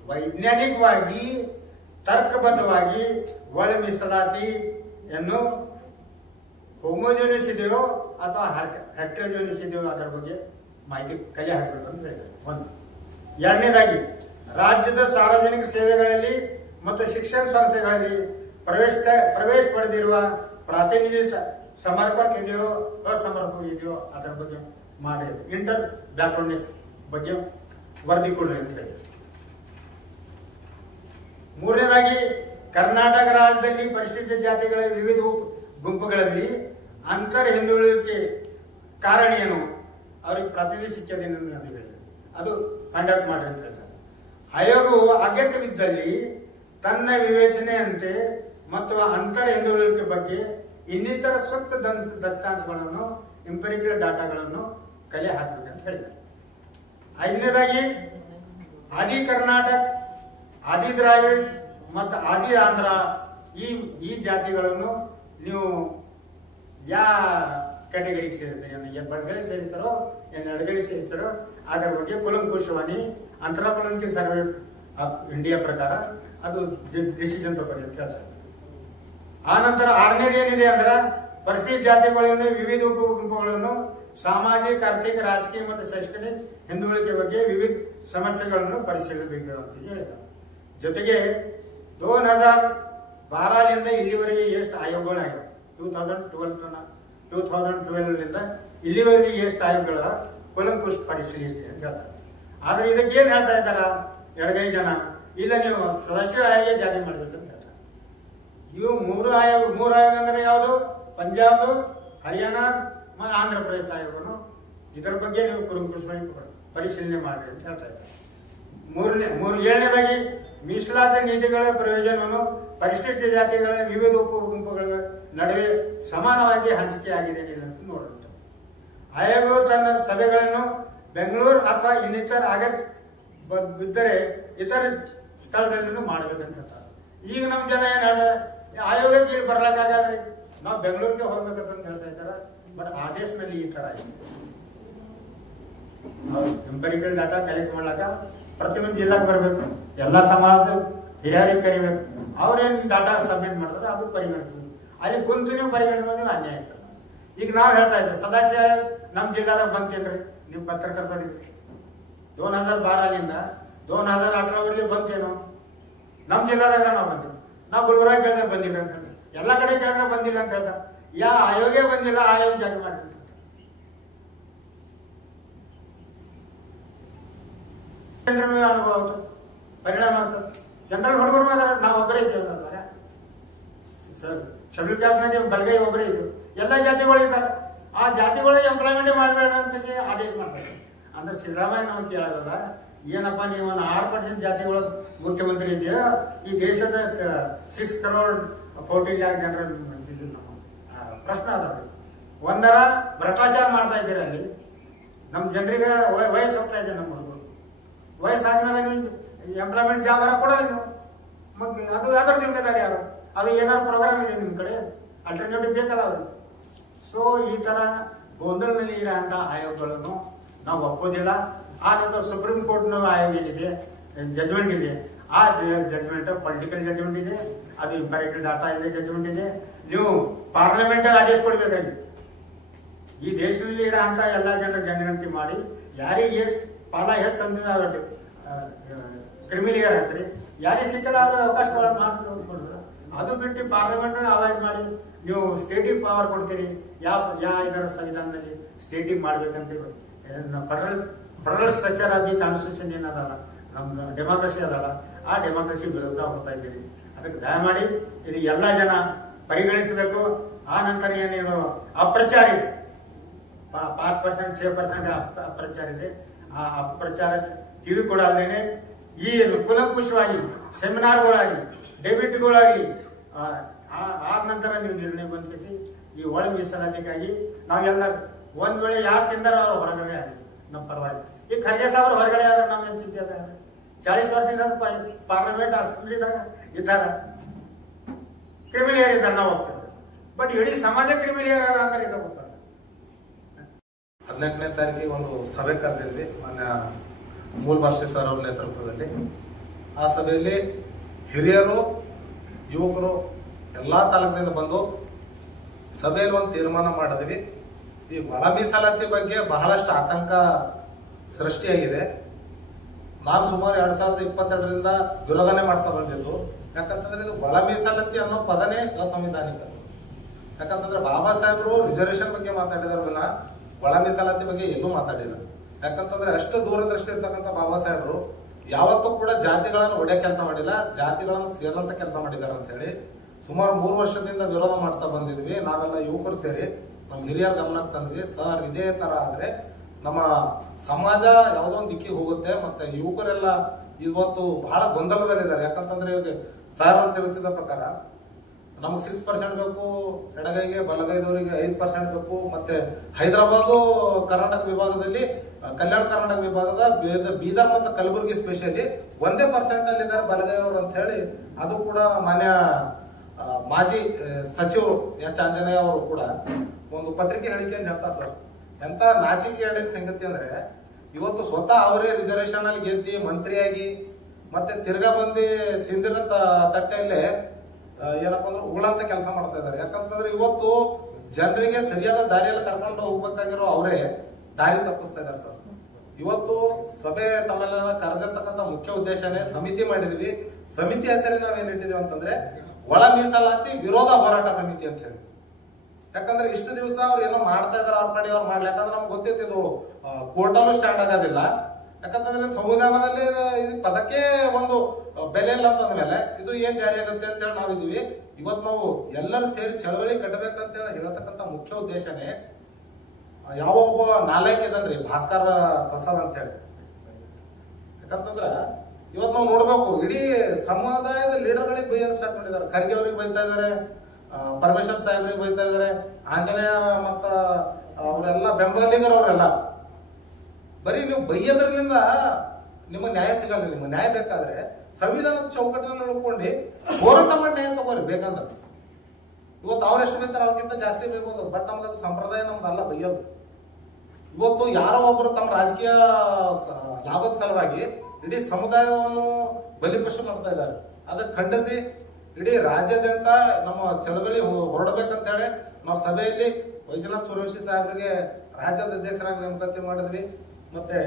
ವೈಜ್ಞಾನಿಕವಾಗಿ ತರ್ಕಬದ್ಧವಾಗಿ ಒಳ ಮೀಸಲಾತಿಯನ್ನು ಹೋಮೋಜೋನಿಸ್ ಇದೆಯೋ ಅಥವಾ ಹೆಟ್ರೋಜೋನಿಸ್ ಇದೆಯೋ ಅದರ ಬಗ್ಗೆ ಮಾಹಿತಿ ಕಲೆ ಹಾಕಬೇಕು ಅಂತ ಹೇಳಿದ್ದಾರೆ. ಒಂದು. ಎರಡನೇದಾಗಿ, ರಾಜ್ಯದ ಸಾರ್ವಜನಿಕ ಸೇವೆಗಳಲ್ಲಿ ಮತ್ತು ಶಿಕ್ಷಣ ಸಂಸ್ಥೆಗಳಲ್ಲಿ ಪ್ರವೇಶ ಪಡೆದಿರುವ ಪ್ರಾತಿನಿಧಿಕ ಸಮರ್ಪಕ ಇದೆಯೋ ಅಸಮರ್ಪಕ ಇದೆಯೋ ಅದರ ಬಗ್ಗೆ ಮಾಡಿದೆ. ಇಂಟರ್ ಬ್ಯಾಕ್ವರ್ಡ್ನೆಸ್ ಬಗ್ಗೆ ವರದಿ ಕೊಡ್ರಿ ಅಂತ ಹೇಳಿ. ಮೂರನೇದಾಗಿ, ಕರ್ನಾಟಕ ರಾಜ್ಯದಲ್ಲಿ ಪರಿಶಿಷ್ಟ ಜಾತಿಗಳ ವಿವಿಧ ಗುಂಪುಗಳಲ್ಲಿ ಅಂತರ್ ಹಿಂದುಳಿಕೆ ಕಾರಣ ಏನು, ಅವ್ರಿಗೆ ಪ್ರಾತಿನಿಧ್ಯ ಸಿಕ್ಕಿದೆ ಅಂತ ಹೇಳಿದೆ. ಅದು ಕಂಡಕ್ಟ್ ಮಾಡ್ರಿ ಅಂತ ಹೇಳ್ತಾರೆ. ಆಯೋಗವು ಅಗತ್ಯವಿದ್ದಲ್ಲಿ ತನ್ನ ವಿವೇಚನೆಯಂತೆ ಮತ್ತು ಅಂತರ ಹಿಂದುಳಿಕೆ ಬಗ್ಗೆ ಇನ್ನಿತರ ಸೂಕ್ತ ದತ್ತಾಂಶಗಳನ್ನು ಇಂಪೆರಿಕಲ್ ಡಾಟಾಗಳನ್ನು ಕಲೆ ಹಾಕಬೇಕು ಅಂತ ಹೇಳಿದ್ದಾರೆ. ಐದನೇದಾಗಿ ಆದಿ ಕರ್ನಾಟಕ, ಆದಿ ದ್ರಾವಿಡ್ ಮತ್ತು ಆದಿ ಆಂಧ್ರ ಈ ಜಾತಿಗಳನ್ನು ನೀವು ಯಾವ ಕ್ಯಾಟಗರಿಗೆ ಸೇರಿಸ್ತೀರಿ, ಬಡಗಡೆ ಸೇರಿಸ್ತಾರೋ ಏನು ಎಡಗಡೆ ಸೇರಿಸ್ತಾರೋ ಅದರ ಬಗ್ಗೆ ಕೂಲಂಕುಷವಾಗಿ ಆಂಥ್ರೋಪಾಲಜಿಕಲ್ ಸರ್ವೆ ಆಫ್ ಇಂಡಿಯಾ ಪ್ರಕಾರ ಅದು ಡಿಸಿಷನ್ ತಗೊಳ್ಳಿ ಅಂತ ಹೇಳ್ತಾರೆ. ಆ ನಂತರ ಆರನೇದು ಏನಿದೆ ಅಂದ್ರೆ ಪರಿಶಿಷ್ಟ ಜಾತಿಗಳನ್ನು, ವಿವಿಧ ಉಪಗುಂಪುಗಳನ್ನು, ಸಾಮಾಜಿಕ, ಆರ್ಥಿಕ, ರಾಜಕೀಯ ಮತ್ತು ಶೈಕ್ಷಣಿಕ ಹಿಂದುಳಿಕೆ ಬಗ್ಗೆ ವಿವಿಧ ಸಮಸ್ಯೆಗಳನ್ನು ಪರಿಶೀಲಿಸಬೇಕು ಅಂತ ಹೇಳಿದ್ದಾರೆ. ಜೊತೆಗೆ 2012 ಇಲ್ಲಿವರೆಗೆ ಎಷ್ಟು ಆಯೋಗಗಳಾಗಿವೆ, 2012 ಇಲ್ಲಿವರೆಗೆ ಎಷ್ಟು ಆಯೋಗಗಳ ಕೂಲಂಕುಷ ಪರಿಶೀಲಿಸಿ ಅಂತ ಹೇಳ್ತಾರೆ. ಆದ್ರೆ ಇದಕ್ಕೇನು ಹೇಳ್ತಾ ಇದ್ದಾರ ಎಡಗೈ ಜನ, ಇಲ್ಲ ನೀವು ಸದಸ್ಯ ಆಯೋಗ ಜಾರಿ ಮಾಡಬೇಕಂತ ಹೇಳ್ತಾರೆ. ಇವು ಮೂರು ಆಯೋಗ ಅಂದ್ರೆ ಯಾವುದು? ಪಂಜಾಬ್, ಹರಿಯಾಣ, ಆಂಧ್ರ ಪ್ರದೇಶ ಆಯೋಗನು ಇದರ ಬಗ್ಗೆ ನೀವು ಕೂಲಂಕುಷವಾಗಿ ಪರಿಶೀಲನೆ ಮಾಡ್ರಿ ಅಂತ ಹೇಳ್ತಾ ಇದ್ದಾರೆ. ಏಳನೇದಾಗಿ ಮೀಸಲಾತಿ ನೀತಿಗಳ ಪ್ರಯೋಜನವನ್ನು ಪರಿಶಿಷ್ಟ ಜಾತಿಗಳ ವಿವಿಧ ಉಪಗುಂಪುಗಳ ನಡುವೆ ಸಮಾನವಾಗಿ ಹಂಚಿಕೆ ಆಗಿದೆ ಅಂತ ನೋಡೋಣ. ಆಯೋಗವು ತನ್ನ ಸಭೆಗಳನ್ನು ಬೆಂಗಳೂರು ಅಥವಾ ಇನ್ನಿತರ ಅಗತ್ಯ ಬಿದ್ದರೆ ಇತರ ಸ್ಥಳದಲ್ಲೂ ಮಾಡಬೇಕಂತ. ಈಗ ನಮ್ಮ ಜನ ಏನ್ ಹೇಳ ಆಯೋಗಕ್ಕೆ ಇಲ್ಲಿ ಬರ್ಲಕ್ಕಾಗಲ್ರಿ, ನಾವು ಬೆಂಗಳೂರಿಗೆ ಹೋಗ್ಬೇಕಂತ ಹೇಳ್ತಾ ಇದ್ದಾರ. ಬಟ್ ಆದೇಶದಲ್ಲಿ ಈ ತರ ಇದೆ. ಎಂಪರಿಕಲ್ ಡಾಟಾ ಕಲೆಕ್ಟ್ ಮಾಡ್ಲಾಕ ಪ್ರತಿಯೊಂದು ಜಿಲ್ಲಾಕ್ ಬರ್ಬೇಕು, ಎಲ್ಲಾ ಸಮಾಜದ ಹಿರಿಯರಿಗೆ ಕರಿಬೇಕು, ಅವ್ರೇನ್ ಡಾಟಾ ಸಬ್ಮಿಟ್ ಮಾಡ್ತಾರೆ ಅದು ಪರಿಗಣಿಸ್ಬೇಕು. ಅಲ್ಲಿ ಕುಂತು ನೀವು ಪರಿಗಣಿಸಿದ್ರೆ ನೀವು ಅನ್ಯಾಯ ಆಗ್ತದೆ. ಈಗ ನಾವು ಹೇಳ್ತಾ ಇದ್ದೇವೆ ಸದಾಶಿವ ನಮ್ಮ ಜಿಲ್ಲಾದಾಗ ಬಂತೇನ್ರಿ, ನೀವು ಪತ್ರಕರ್ತರಿದ್ರಿ 2012 2018 ಬಂತೇನು ನಮ್ಮ ಜಿಲ್ಲಾದಾಗ ನಾವು ಬಂದಿವಿ. ನಾವು ಗುಲ್ಬರ್ಗ ಕೇಳಿದಾಗ ಬಂದಿಲ್ಲ ಅಂತ ಹೇಳಿ, ಎಲ್ಲ ಕಡೆ ಕೇಳಿದ್ರೆ ಬಂದಿಲ್ಲ ಅಂತ ಹೇಳ್ತಾರೆ. ಆಯೋಗೇ ಬಂದಿಲ್ಲ, ಆಯೋಗ ಜಾರಿ ಮಾಡಿ ಅನುಭವ ಪರಿಣಾಮ ಆಗ್ತದೆ. ಜನರಲ್ ಹುಡುಗರು ನಾವು ಒಬ್ಬರೇ ಇದ್ದೇವೆ ಅಂತಾರೆ. ಶೆಡ್ಯೂಲ್ ಕ್ಯಾಸ್ಟ್ ಬಲಗೈ ಒಬ್ಬರೇ ಇದ್ದೇವೆ, ಎಲ್ಲ ಜಾತಿಗಳು ಇದ್ದಾರೆ. ಆ ಜಾತಿಗಳಿಗೆ ಎಂಪ್ಲಾಯ್ಮೆಂಟ್ ಮಾಡಬೇಡ ಅಂತ ಆದೇಶ ಮಾಡ್ತಾರೆ. ಅಂದ್ರೆ ಸಿದ್ದರಾಮಯ್ಯ ನಾವು ಕೇಳೋದಲ್ಲ, ಏನಪ್ಪ ನೀವು 6% ಜಾತಿಗಳ ಮುಖ್ಯಮಂತ್ರಿ ಇದೆಯಾ, ಈ ದೇಶದ 6 crore 14 lakh ಜನರ ನಮ್ಮ ಪ್ರಶ್ನೆ ಅದಾವ. ಒಂದರ ಭ್ರಷ್ಟಾಚಾರ ಮಾಡ್ತಾ ಇದ್ದೀರ, ಅಲ್ಲಿ ನಮ್ಮ ಜನರಿಗೆ ವಯಸ್ಸು ಹೋಗ್ತಾ ಇದೆ. ನಮ್ಮ ಹುಡುಗರು ವಯಸ್ಸಾದ್ಮೇಲೆ ನೀವು ಎಂಪ್ಲಾಯ್ಮೆಂಟ್ ಜಾಬ್ ಕೊಡಲ್ಲ ನೀವು, ಮತ್ತೆ ಅದು ಯಾವ್ದಾರ ಜಿಮ್ಮೆದಾರಿ ಯಾರು? ಅದು ಏನಾದ್ರು ಪ್ರೋಗ್ರಾಮ್ ಇದೆ ನಿಮ್ಮ ಕಡೆ, ಅಲ್ಟರ್ನೇಟಿವ್ ಬೇಕಲ್ಲ ಅವ್ರಿಗೆ. ಸೊ ಈ ತರ ಗೊಂದಲದಲ್ಲಿ ಇರೋಂಥ ಆಯೋಗಗಳನ್ನು ನಾವು ಒಪ್ಪೋದಿಲ್ಲ. ಆ ನಂತರ ಸುಪ್ರೀಂ ಕೋರ್ಟ್ ಆಯೋಗ ಏನಿದೆ, ಜಜ್ಮೆಂಟ್ ಇದೆ, ಆ ಜಜ್ಮೆಂಟ್ ಪೊಲಿಟಿಕಲ್ ಜಜ್ಮೆಂಟ್ ಇದೆ, ಅದು ಇಂಪೆರಿಕಲ್ ಡಾಟಾ ಇದೆ ಜಜ್ಮೆಂಟ್ ಇದೆ. ನೀವು ಪಾರ್ಲಿಮೆಂಟ್ ಆದೇಶ ಕೊಡ್ಬೇಕಾಗಿತ್ತು. ಈ ದೇಶದಲ್ಲಿ ಇರೋಂಥ ಎಲ್ಲ ಜನರ ಜನಗಣತಿ ಮಾಡಿ ಯಾರಿಗೆ ಎಷ್ಟು ಪಾಲ ಎಷ್ಟು ತಂದಿದೆ ಅವ್ರಿಗೆ ಕ್ರಿಮಿನಲ್ ಹಚ್ಚ್ರಿ, ಯಾರಿಗೆ ಸಿಕ್ಕಲ್ಲ ಅವ್ರ ಅವಕಾಶ ಮಾಡಿಕೊಡಿದ್ರು. ಅದು ಬಿಟ್ಟು ಪಾರ್ಲಿಮೆಂಟ್ ಅವಾಯ್ಡ್ ಮಾಡಿ ನೀವು ಸ್ಟೇಟಿಗೆ ಪವರ್ ಕೊಡ್ತೀರಿ. ಇದರ ಸಂವಿಧಾನದಲ್ಲಿ ಸ್ಟೇಟಿಗೆ ಮಾಡ್ಬೇಕಂತ ಫೆಡರಲ್ ಸ್ಟ್ರಕ್ಚರ್ ಆಗಿ ಕಾನ್ಸ್ಟಿಟ್ಯೂಷನ್ ಏನದಲ್ಲ, ನಮ್ದು ಡೆಮಾಕ್ರಸಿ ಅದಲ್ಲ, ಆ ಡೆಮಾಕ್ರಸಿ ವಿರುದ್ಧ ಹೋಗ್ತಾ ಇದ್ದೀರಿ. ಅದಕ್ಕೆ ದಯಮಾಡಿ ಇದು ಎಲ್ಲ ಜನ ಪರಿಗಣಿಸಬೇಕು. ಆ ನಂತರ ಏನೇನು ಅಪ್ರಚಾರ ಇದೆ, 5% 6% ಅಪ್ರಚಾರ ಇದೆ. ಆ ಅಪ್ರಚಾರ ಕಿವಿ ಕೊಡಲ್ದೇನೆ ಈ ಕೂಲಂಕುಷವಾಗಿ ಸೆಮಿನಾರ್ಗಳಾಗಲಿ ಡೆಬಿಟ್ಗಳಾಗಲಿ ಆದ ನಂತರ ನೀವು ನಿರ್ಣಯ ಬಂಧಿಸಿ ಈ ಒಳ ಮೀಸಲಾತಿಗಾಗಿ ನಾವೆಲ್ಲ ಒಂದ್ ವೇಳೆ ಯಾರು ತಿಂದಾರ ಅವ್ರು ಹೊರಗಡೆ ಆಗಲಿ ನಮ್ಮ ಪರವಾಗಿ. ಈ ಖರ್ಗೆ ಸಾಹೇಬ್ರು ಹೊರಗಡೆ ಆದ್ರೆ ನಾವೇನು ಚಿಂತೆ ಅದ? 40 ವರ್ಷದಿಂದ ಪಾರ್ಲಿಮೆಂಟ್ ಅಸೆಂಬ್ಲಿದಾಗ ಇದ್ದಾರ, ಕ್ರಿಮಿನಲ್ ಇದ್ದಾರೆ, ನಾವು ಹೋಗ್ತೇವೆ. ಬಟ್ ಇಡೀ ಸಮಾಜ ಕ್ರಿಮಿನಲ್ ಅಂದ್ರೆ ಇದು ಹೋಗ್ತಾರೆ. 18ನೇ ತಾರೀಕಿಗೆ ಒಂದು ಸಭೆ ಕರೆದಿದ್ವಿ ಮಾನ್ಯ ಮೂಲ ಭಾಷೆ ಸರ್ ಅವ್ರ ನೇತೃತ್ವದಲ್ಲಿ. ಆ ಸಭೆಯಲ್ಲಿ ಹಿರಿಯರು, ಯುವಕರು ಎಲ್ಲ ತಾಲೂಕಿನಿಂದ ಬಂದು ಸಭೆಯಲ್ಲಿ ಒಂದು ತೀರ್ಮಾನ ಮಾಡಿದ್ವಿ. ಈ ಒಳ ಮೀಸಲಾತಿ ಬಗ್ಗೆ ಬಹಳಷ್ಟು ಆತಂಕ ಸೃಷ್ಟಿಯಾಗಿದೆ. ನಾನು ಸುಮಾರು 2022ರಿಂದ ವಿರೋಧನೆ ಮಾಡ್ತಾ ಬಂದಿದ್ದು. ಯಾಕಂತಂದ್ರೆ ಇದು ಒಳ ಮೀಸಲಾತಿ ಅನ್ನೋ ಪದನೇ ಅಸಂವಿಧಾನಿಕ. ಯಾಕಂತಂದ್ರೆ ಬಾಬಾ ಸಾಹೇಬರು ರಿಸರ್ವೇಶನ್ ಬಗ್ಗೆ ಮಾತಾಡಿದ್ರನ್ನ ಒಳ ಮೀಸಲಾತಿ ಬಗ್ಗೆ ಎಲ್ಲೂ ಮಾತಾಡಿಲ್ಲ. ಯಾಕಂತಂದ್ರೆ ಅಷ್ಟು ದೂರದೃಷ್ಟಿ ಇರ್ತಕ್ಕಂಥ ಬಾಬಾ ಸಾಹೇಬರು ಯಾವತ್ತೂ ಕೂಡ ಜಾತಿಗಳನ್ನು ಒಡೆ ಕೆಲಸ ಮಾಡಿಲ್ಲ, ಜಾತಿಗಳನ್ನು ಸೇರಂತ ಕೆಲಸ ಮಾಡಿದ್ದಾರೆ ಅಂತ ಹೇಳಿ ಸುಮಾರು 3 ವರ್ಷದಿಂದ ವಿರೋಧ ಮಾಡ್ತಾ ಬಂದಿದ್ವಿ. ನಾವೆಲ್ಲ ಯುವಕರು ಸೇರಿ ನಮ್ಮ ಹಿರಿಯರ ಗಮನಕ್ಕೆ ತಂದ್ವಿ. ಸರ್, ಇದೇ ತರ ಆದ್ರೆ ನಮ್ಮ ಸಮಾಜ ಯಾವುದೋ ಒಂದು ದಿಕ್ಕಿಗೆ ಹೋಗುತ್ತೆ. ಮತ್ತೆ ಯುವಕರೆಲ್ಲ ಇವತ್ತು ಬಹಳ ಗೊಂದಲದಲ್ಲಿದ್ದಾರೆ. ಯಾಕಂತಂದ್ರೆ ಇವಾಗ ಸರ್ ತಿಳಿಸಿದ ಪ್ರಕಾರ ನಮ್ಗೆ 6% ಬೇಕು ಎಡಗೈಗೆ, ಬಲಗೈದವರಿಗೆ 5% ಬೇಕು. ಮತ್ತೆ ಹೈದರಾಬಾದು ಕರ್ನಾಟಕ ವಿಭಾಗದಲ್ಲಿ, ಕಲ್ಯಾಣ ಕರ್ನಾಟಕ ವಿಭಾಗದ ಬೀದರ್ ಮತ್ತು ಕಲಬುರಗಿ ಸ್ಪೆಷಲಿ 1% ಅಲ್ಲಿದ್ದಾರೆ ಬಲಗೈಯವರು ಅಂತ ಹೇಳಿ, ಅದು ಕೂಡ ಮಾನ್ಯ ಮಾಜಿ ಸಚಿವರು ಎಚ್ ಆಂಜನೇಯ ಅವರು ಕೂಡ ಒಂದು ಪತ್ರಿಕೆ ಹೇಳಿಕೆಯನ್ನು ಹೇಳ್ತಾರೆ ಸರ್. ಎಂತ ನಾಚಿಕೆ ಹೇಳಿದ ಸಂಗತಿ ಅಂದ್ರೆ, ಇವತ್ತು ಸ್ವತಃ ಅವರೇ ರಿಸರ್ವೇಶನ್ ಅಲ್ಲಿ ಗೆದ್ದಿ ಮಂತ್ರಿಯಾಗಿ ಮತ್ತೆ ತಿರ್ಗಾ ಬಂದು ತಿಂದಿರೋ ತಟ್ಟೆಯಲ್ಲೇ ಏನಪ್ಪಾ ಅಂದ್ರೆ ಉಗುಳಂತ ಕೆಲಸ ಮಾಡ್ತಾ ಇದ್ದಾರೆ. ಯಾಕಂತಂದ್ರೆ ಇವತ್ತು ಜನರಿಗೆ ಸರಿಯಾದ ದಾರಿಯಲ್ಲಿ ಕರ್ಕೊಂಡು ಹೋಗ್ಬೇಕಾಗಿರೋ ಅವರೇ ದಾರಿ ತಪ್ಪಿಸ್ತಾ ಇದ್ದಾರೆ ಸರ್. ಇವತ್ತು ಸಭೆ ತಮ್ಮೆಲ್ಲ ಕರೆದಿರ್ತಕ್ಕಂಥ ಮುಖ್ಯ ಉದ್ದೇಶನೇ ಸಮಿತಿ ಮಾಡಿದ್ವಿ. ಸಮಿತಿ ಹೆಸರಿಗೆ ನಾವೇನ್ ಇಟ್ಟಿದ್ದೀವಿ ಅಂತಂದ್ರೆ ಒಳ ಮೀಸಲಾತಿ ವಿರೋಧ ಹೋರಾಟ ಸಮಿತಿ ಅಂತ ಹೇಳಿ. ಯಾಕಂದ್ರೆ ಇಷ್ಟು ದಿವಸ ಅವ್ರು ಏನೋ ಮಾಡ್ತಾ ಇದಾರೆ, ಅವ್ರ ಕಡೆ ಅವ್ರು ಮಾಡ್ಲಿ. ಯಾಕಂದ್ರೆ ನಮ್ಗೆ ಗೊತ್ತಿತ್ತು ಕೋರ್ಟಲ್ಲೂ ಸ್ಟ್ಯಾಂಡ್ ಆಗೋದಿಲ್ಲ. ಯಾಕಂತಂದ್ರೆ ಸಂವಿಧಾನದಲ್ಲಿ ಇದು ಪದಕ್ಕೆ ಒಂದು ಬೆಲೆ ಇಲ್ಲ ಅಂತಂದ್ಮೇಲೆ ಇದು ಏನ್ ಜಾರಿ ಆಗುತ್ತೆ ಅಂತ ಹೇಳಿ ನಾವಿದೀವಿ. ಇವತ್ತು ನಾವು ಎಲ್ಲರೂ ಸೇರಿ ಚಳವಳಿ ಕಟ್ಟಬೇಕಂತ ಹೇಳಿ ಹೇಳ್ತಕ್ಕಂಥ ಮುಖ್ಯ ಉದ್ದೇಶನೇ ಯಾವ ಒಬ್ಬ ನಾಲ್ಕು ಇದನ್ರಿ ಭಾಸ್ಕರ ಪ್ರಸಾದ್ ಅಂತ ಹೇಳಿ. ಯಾಕಂತಂದ್ರ ಇವತ್ತು ನಾವು ನೋಡ್ಬೇಕು, ಇಡೀ ಸಮುದಾಯದ ಲೀಡರ್ಗಳಿಗೆ ಬೈಯೋದು ಸ್ಟಾರ್ಟ್ ಮಾಡಿದ್ದಾರೆ. ಖರ್ಗೆ ಅವ್ರಿಗೆ ಬೈತಾ ಇದಾರೆ, ಪರಮೇಶ್ವರ್ ಸಾಹೇಬ್ರಿಗೆ ಬೈತಾ ಇದಾರೆ, ಆಂಜನೇಯ ಮತ್ತ ಅವರೆಲ್ಲ ಬೆಂಬಲಿಗರು ಅವರೆಲ್ಲ. ಬರೀ ನೀವು ಬೈಯೋದ್ರಲ್ಲಿಂದ ನಿಮಗೆ ನ್ಯಾಯ ಸಿಗಲ್ಲ. ನಿಮಗೆ ನ್ಯಾಯ ಬೇಕಾದ್ರೆ ಸಂವಿಧಾನದ ಚೌಕಟ್ಟಿನಲ್ಲಿ ಉಳ್ಕೊಂಡು ಹೋರಾಟ ಮಾಡಿ ನ್ಯಾಯ ತಗೋರಿ ಬೇಕಂದ್ರೆ. ಇವತ್ತು ಅವ್ರೆಷ್ಟು ಬೈತಾರೆ ಅವ್ರಿಗಿಂತ ಜಾಸ್ತಿ ಬೇಕು. ಬಟ್ ನಮ್ಗದು ಸಂಪ್ರದಾಯ ನಮ್ದಲ್ಲ ಬೈಯೋದು. ಇವತ್ತು ಯಾರೋ ಒಬ್ಬರು ತಮ್ಮ ರಾಜಕೀಯ ಲಾಭದ ಸಲುವಾಗಿ ಇಡೀ ಸಮುದಾಯವನ್ನು ಬಲಿಪಶು ಮಾಡ್ತಾ ಇದ್ದಾರೆ. ಅದಕ್ಕೆ ಖಂಡಿಸಿ ಇಡೀ ರಾಜ್ಯಾದ್ಯಂತ ನಮ್ಮ ಚಳವಳಿ ಹೊರಡಬೇಕಂತ ಹೇಳಿ ನಾವು ಸಭೆಯಲ್ಲಿ ವೈಜನಾಥ್ ಸೂರ್ಯವಂಶಿ ಸಾಹೇಬರಿಗೆ ರಾಜ್ಯದ ಅಧ್ಯಕ್ಷರಾಗಿ ನೇಮಕಾತಿ ಮಾಡಿದ್ವಿ. ಮತ್ತೆ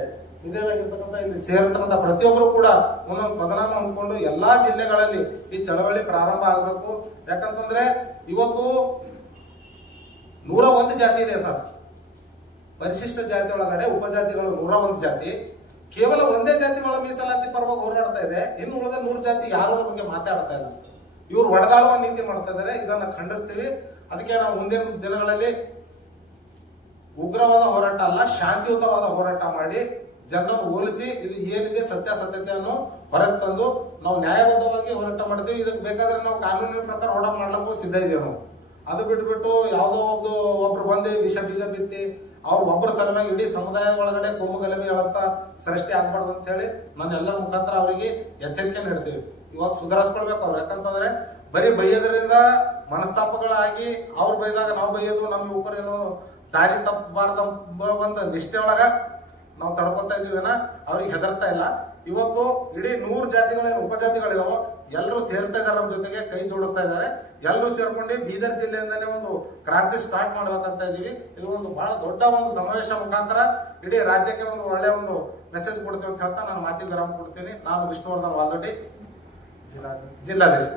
ಹಿರಿಯರಾಗಿರ್ತಕ್ಕಂಥ ಇಲ್ಲಿ ಸೇರಿರ್ತಕ್ಕಂಥ ಪ್ರತಿಯೊಬ್ಬರು ಕೂಡ ಒಂದೊಂದು ಬದಲಾವಣೆ ಅಂದ್ಕೊಂಡು ಎಲ್ಲಾ ಜಿಲ್ಲೆಗಳಲ್ಲಿ ಈ ಚಳವಳಿ ಪ್ರಾರಂಭ ಆಗಬೇಕು. ಯಾಕಂತಂದ್ರೆ ಇವತ್ತು 101 ಜಾತಿ ಇದೆ ಸರ್. ಪರಿಶಿಷ್ಟ ಜಾತಿ ಒಳಗಡೆ ಉಪಜಾತಿಗಳು 101 ಜಾತಿ. ಕೇವಲ ಒಂದೇ ಜಾತಿ ಒಳ ಮೀಸಲಾತಿ ಪರವಾಗಿ ಹೋರಾಡ್ತಾ ಇದೆ. ಇನ್ನು ಉಳಿದ 100 ಜಾತಿ ಯಾರ ಬಗ್ಗೆ ಮಾತಾಡ್ತಾ ಇಲ್ಲ. ಇವ್ರು ಒಡೆದಾಳುವ ನೀತಿ ಮಾಡ್ತಾ ಇದ್ದಾರೆ. ಇದನ್ನ ಖಂಡಿಸ್ತೀವಿ. ಅದಕ್ಕೆ ನಾವು ಮುಂದಿನ ದಿನಗಳಲ್ಲಿ ಉಗ್ರವಾದ ಹೋರಾಟ ಅಲ್ಲ, ಶಾಂತಿಯುತವಾದ ಹೋರಾಟ ಮಾಡಿ ಜನರನ್ನು ಹೋಲಿಸಿ ಇದು ಏನಿದೆ ಸತ್ಯಾಸತ್ಯತೆಯನ್ನು ಹೊರಗೆ ತಂದು ನಾವು ನ್ಯಾಯಬದ್ಧವಾಗಿ ಹೋರಾಟ ಮಾಡ್ತೀವಿ. ಇದಕ್ಕೆ ಬೇಕಾದ್ರೆ ನಾವು ಕಾನೂನಿನ ಪ್ರಕಾರ ಹೋರಾಟ ಮಾಡ್ಲಿಕ್ಕೂ ಸಿದ್ಧ ಇದೀವಿ ನಾವು. ಅದು ಬಿಟ್ಬಿಟ್ಟು ಯಾವುದೋ ಒಬ್ರು ಬಂದು ವಿಷ ಬೀಜ ಬಿತ್ತಿ ಅವ್ರು ಒಬ್ಬರ ಸಲುವಾಗಿ ಇಡೀ ಸಮುದಾಯ ಒಳಗಡೆ ಕೋಮು ಗಲಭೆ ಹೇಳಂತ ಸೃಷ್ಟಿ ಆಗ್ಬಾರ್ದು ಅಂತ ಹೇಳಿ ನಾನು ಎಲ್ಲರ ಮುಖಾಂತರ ಅವರಿಗೆ ಎಚ್ಚರಿಕೆ ನೀಡ್ತೀವಿ. ಇವಾಗ ಸುಧಾರಿಸ್ಕೊಳ್ಬೇಕು ಅವ್ರು. ಯಾಕಂತಂದ್ರೆ ಬರೀ ಬೈಯೋದ್ರಿಂದ ಮನಸ್ತಾಪಗಳಾಗಿ ಅವ್ರು ಬೈದಾಗ ನಾವು ಬೈಯೋದು, ನಮ್ಮ ಯುವಕರೇನು ದಾರಿ ತಪ್ಪಬಾರ್ದ ಒಂದು ನಿಷ್ಠೆ ಒಳಗ ನಾವು ತಡ್ಕೊತಾ ಇದೀವಿನ ಅವ್ರಿಗೆ ಹೆದರ್ತಾ ಇಲ್ಲ. ಇವತ್ತು ಇಡೀ 100 ಜಾತಿಗಳೇನು ಉಪಜಾತಿಗಳಿದಾವೋ ಎಲ್ಲರೂ ಸೇರ್ತಾ ಇದ್ದಾರೆ, ನಮ್ಮ ಜೊತೆಗೆ ಕೈ ಜೋಡಿಸ್ತಾ ಇದ್ದಾರೆ. ಎಲ್ಲರೂ ಸೇರ್ಕೊಂಡು ಬೀದರ್ ಜಿಲ್ಲೆಯಿಂದಲೇ ಒಂದು ಕ್ರಾಂತಿ ಸ್ಟಾರ್ಟ್ ಮಾಡ್ಬೇಕಂತ ಇದೀವಿ. ಇದು ಒಂದು ಬಹಳ ದೊಡ್ಡ ಒಂದು ಸಮಾವೇಶ ಮುಖಾಂತರ ಇಡೀ ರಾಜ್ಯಕ್ಕೆ ಒಂದು ಒಳ್ಳೆ ಒಂದು ಮೆಸೇಜ್ ಕೊಡ್ತೀವಿ ಅಂತ ಹೇಳ್ತಾ ನಾನು ಮಾತಿಗೆ ವಿರಾಮ ಕೊಡ್ತೀನಿ. ನಾನು ವಿಷ್ಣುವರ್ಧನ್ ವಾಲ್ದೊಡ್ಡಿ, ಜಿಲ್ಲಾಧ್ಯಕ್ಷ.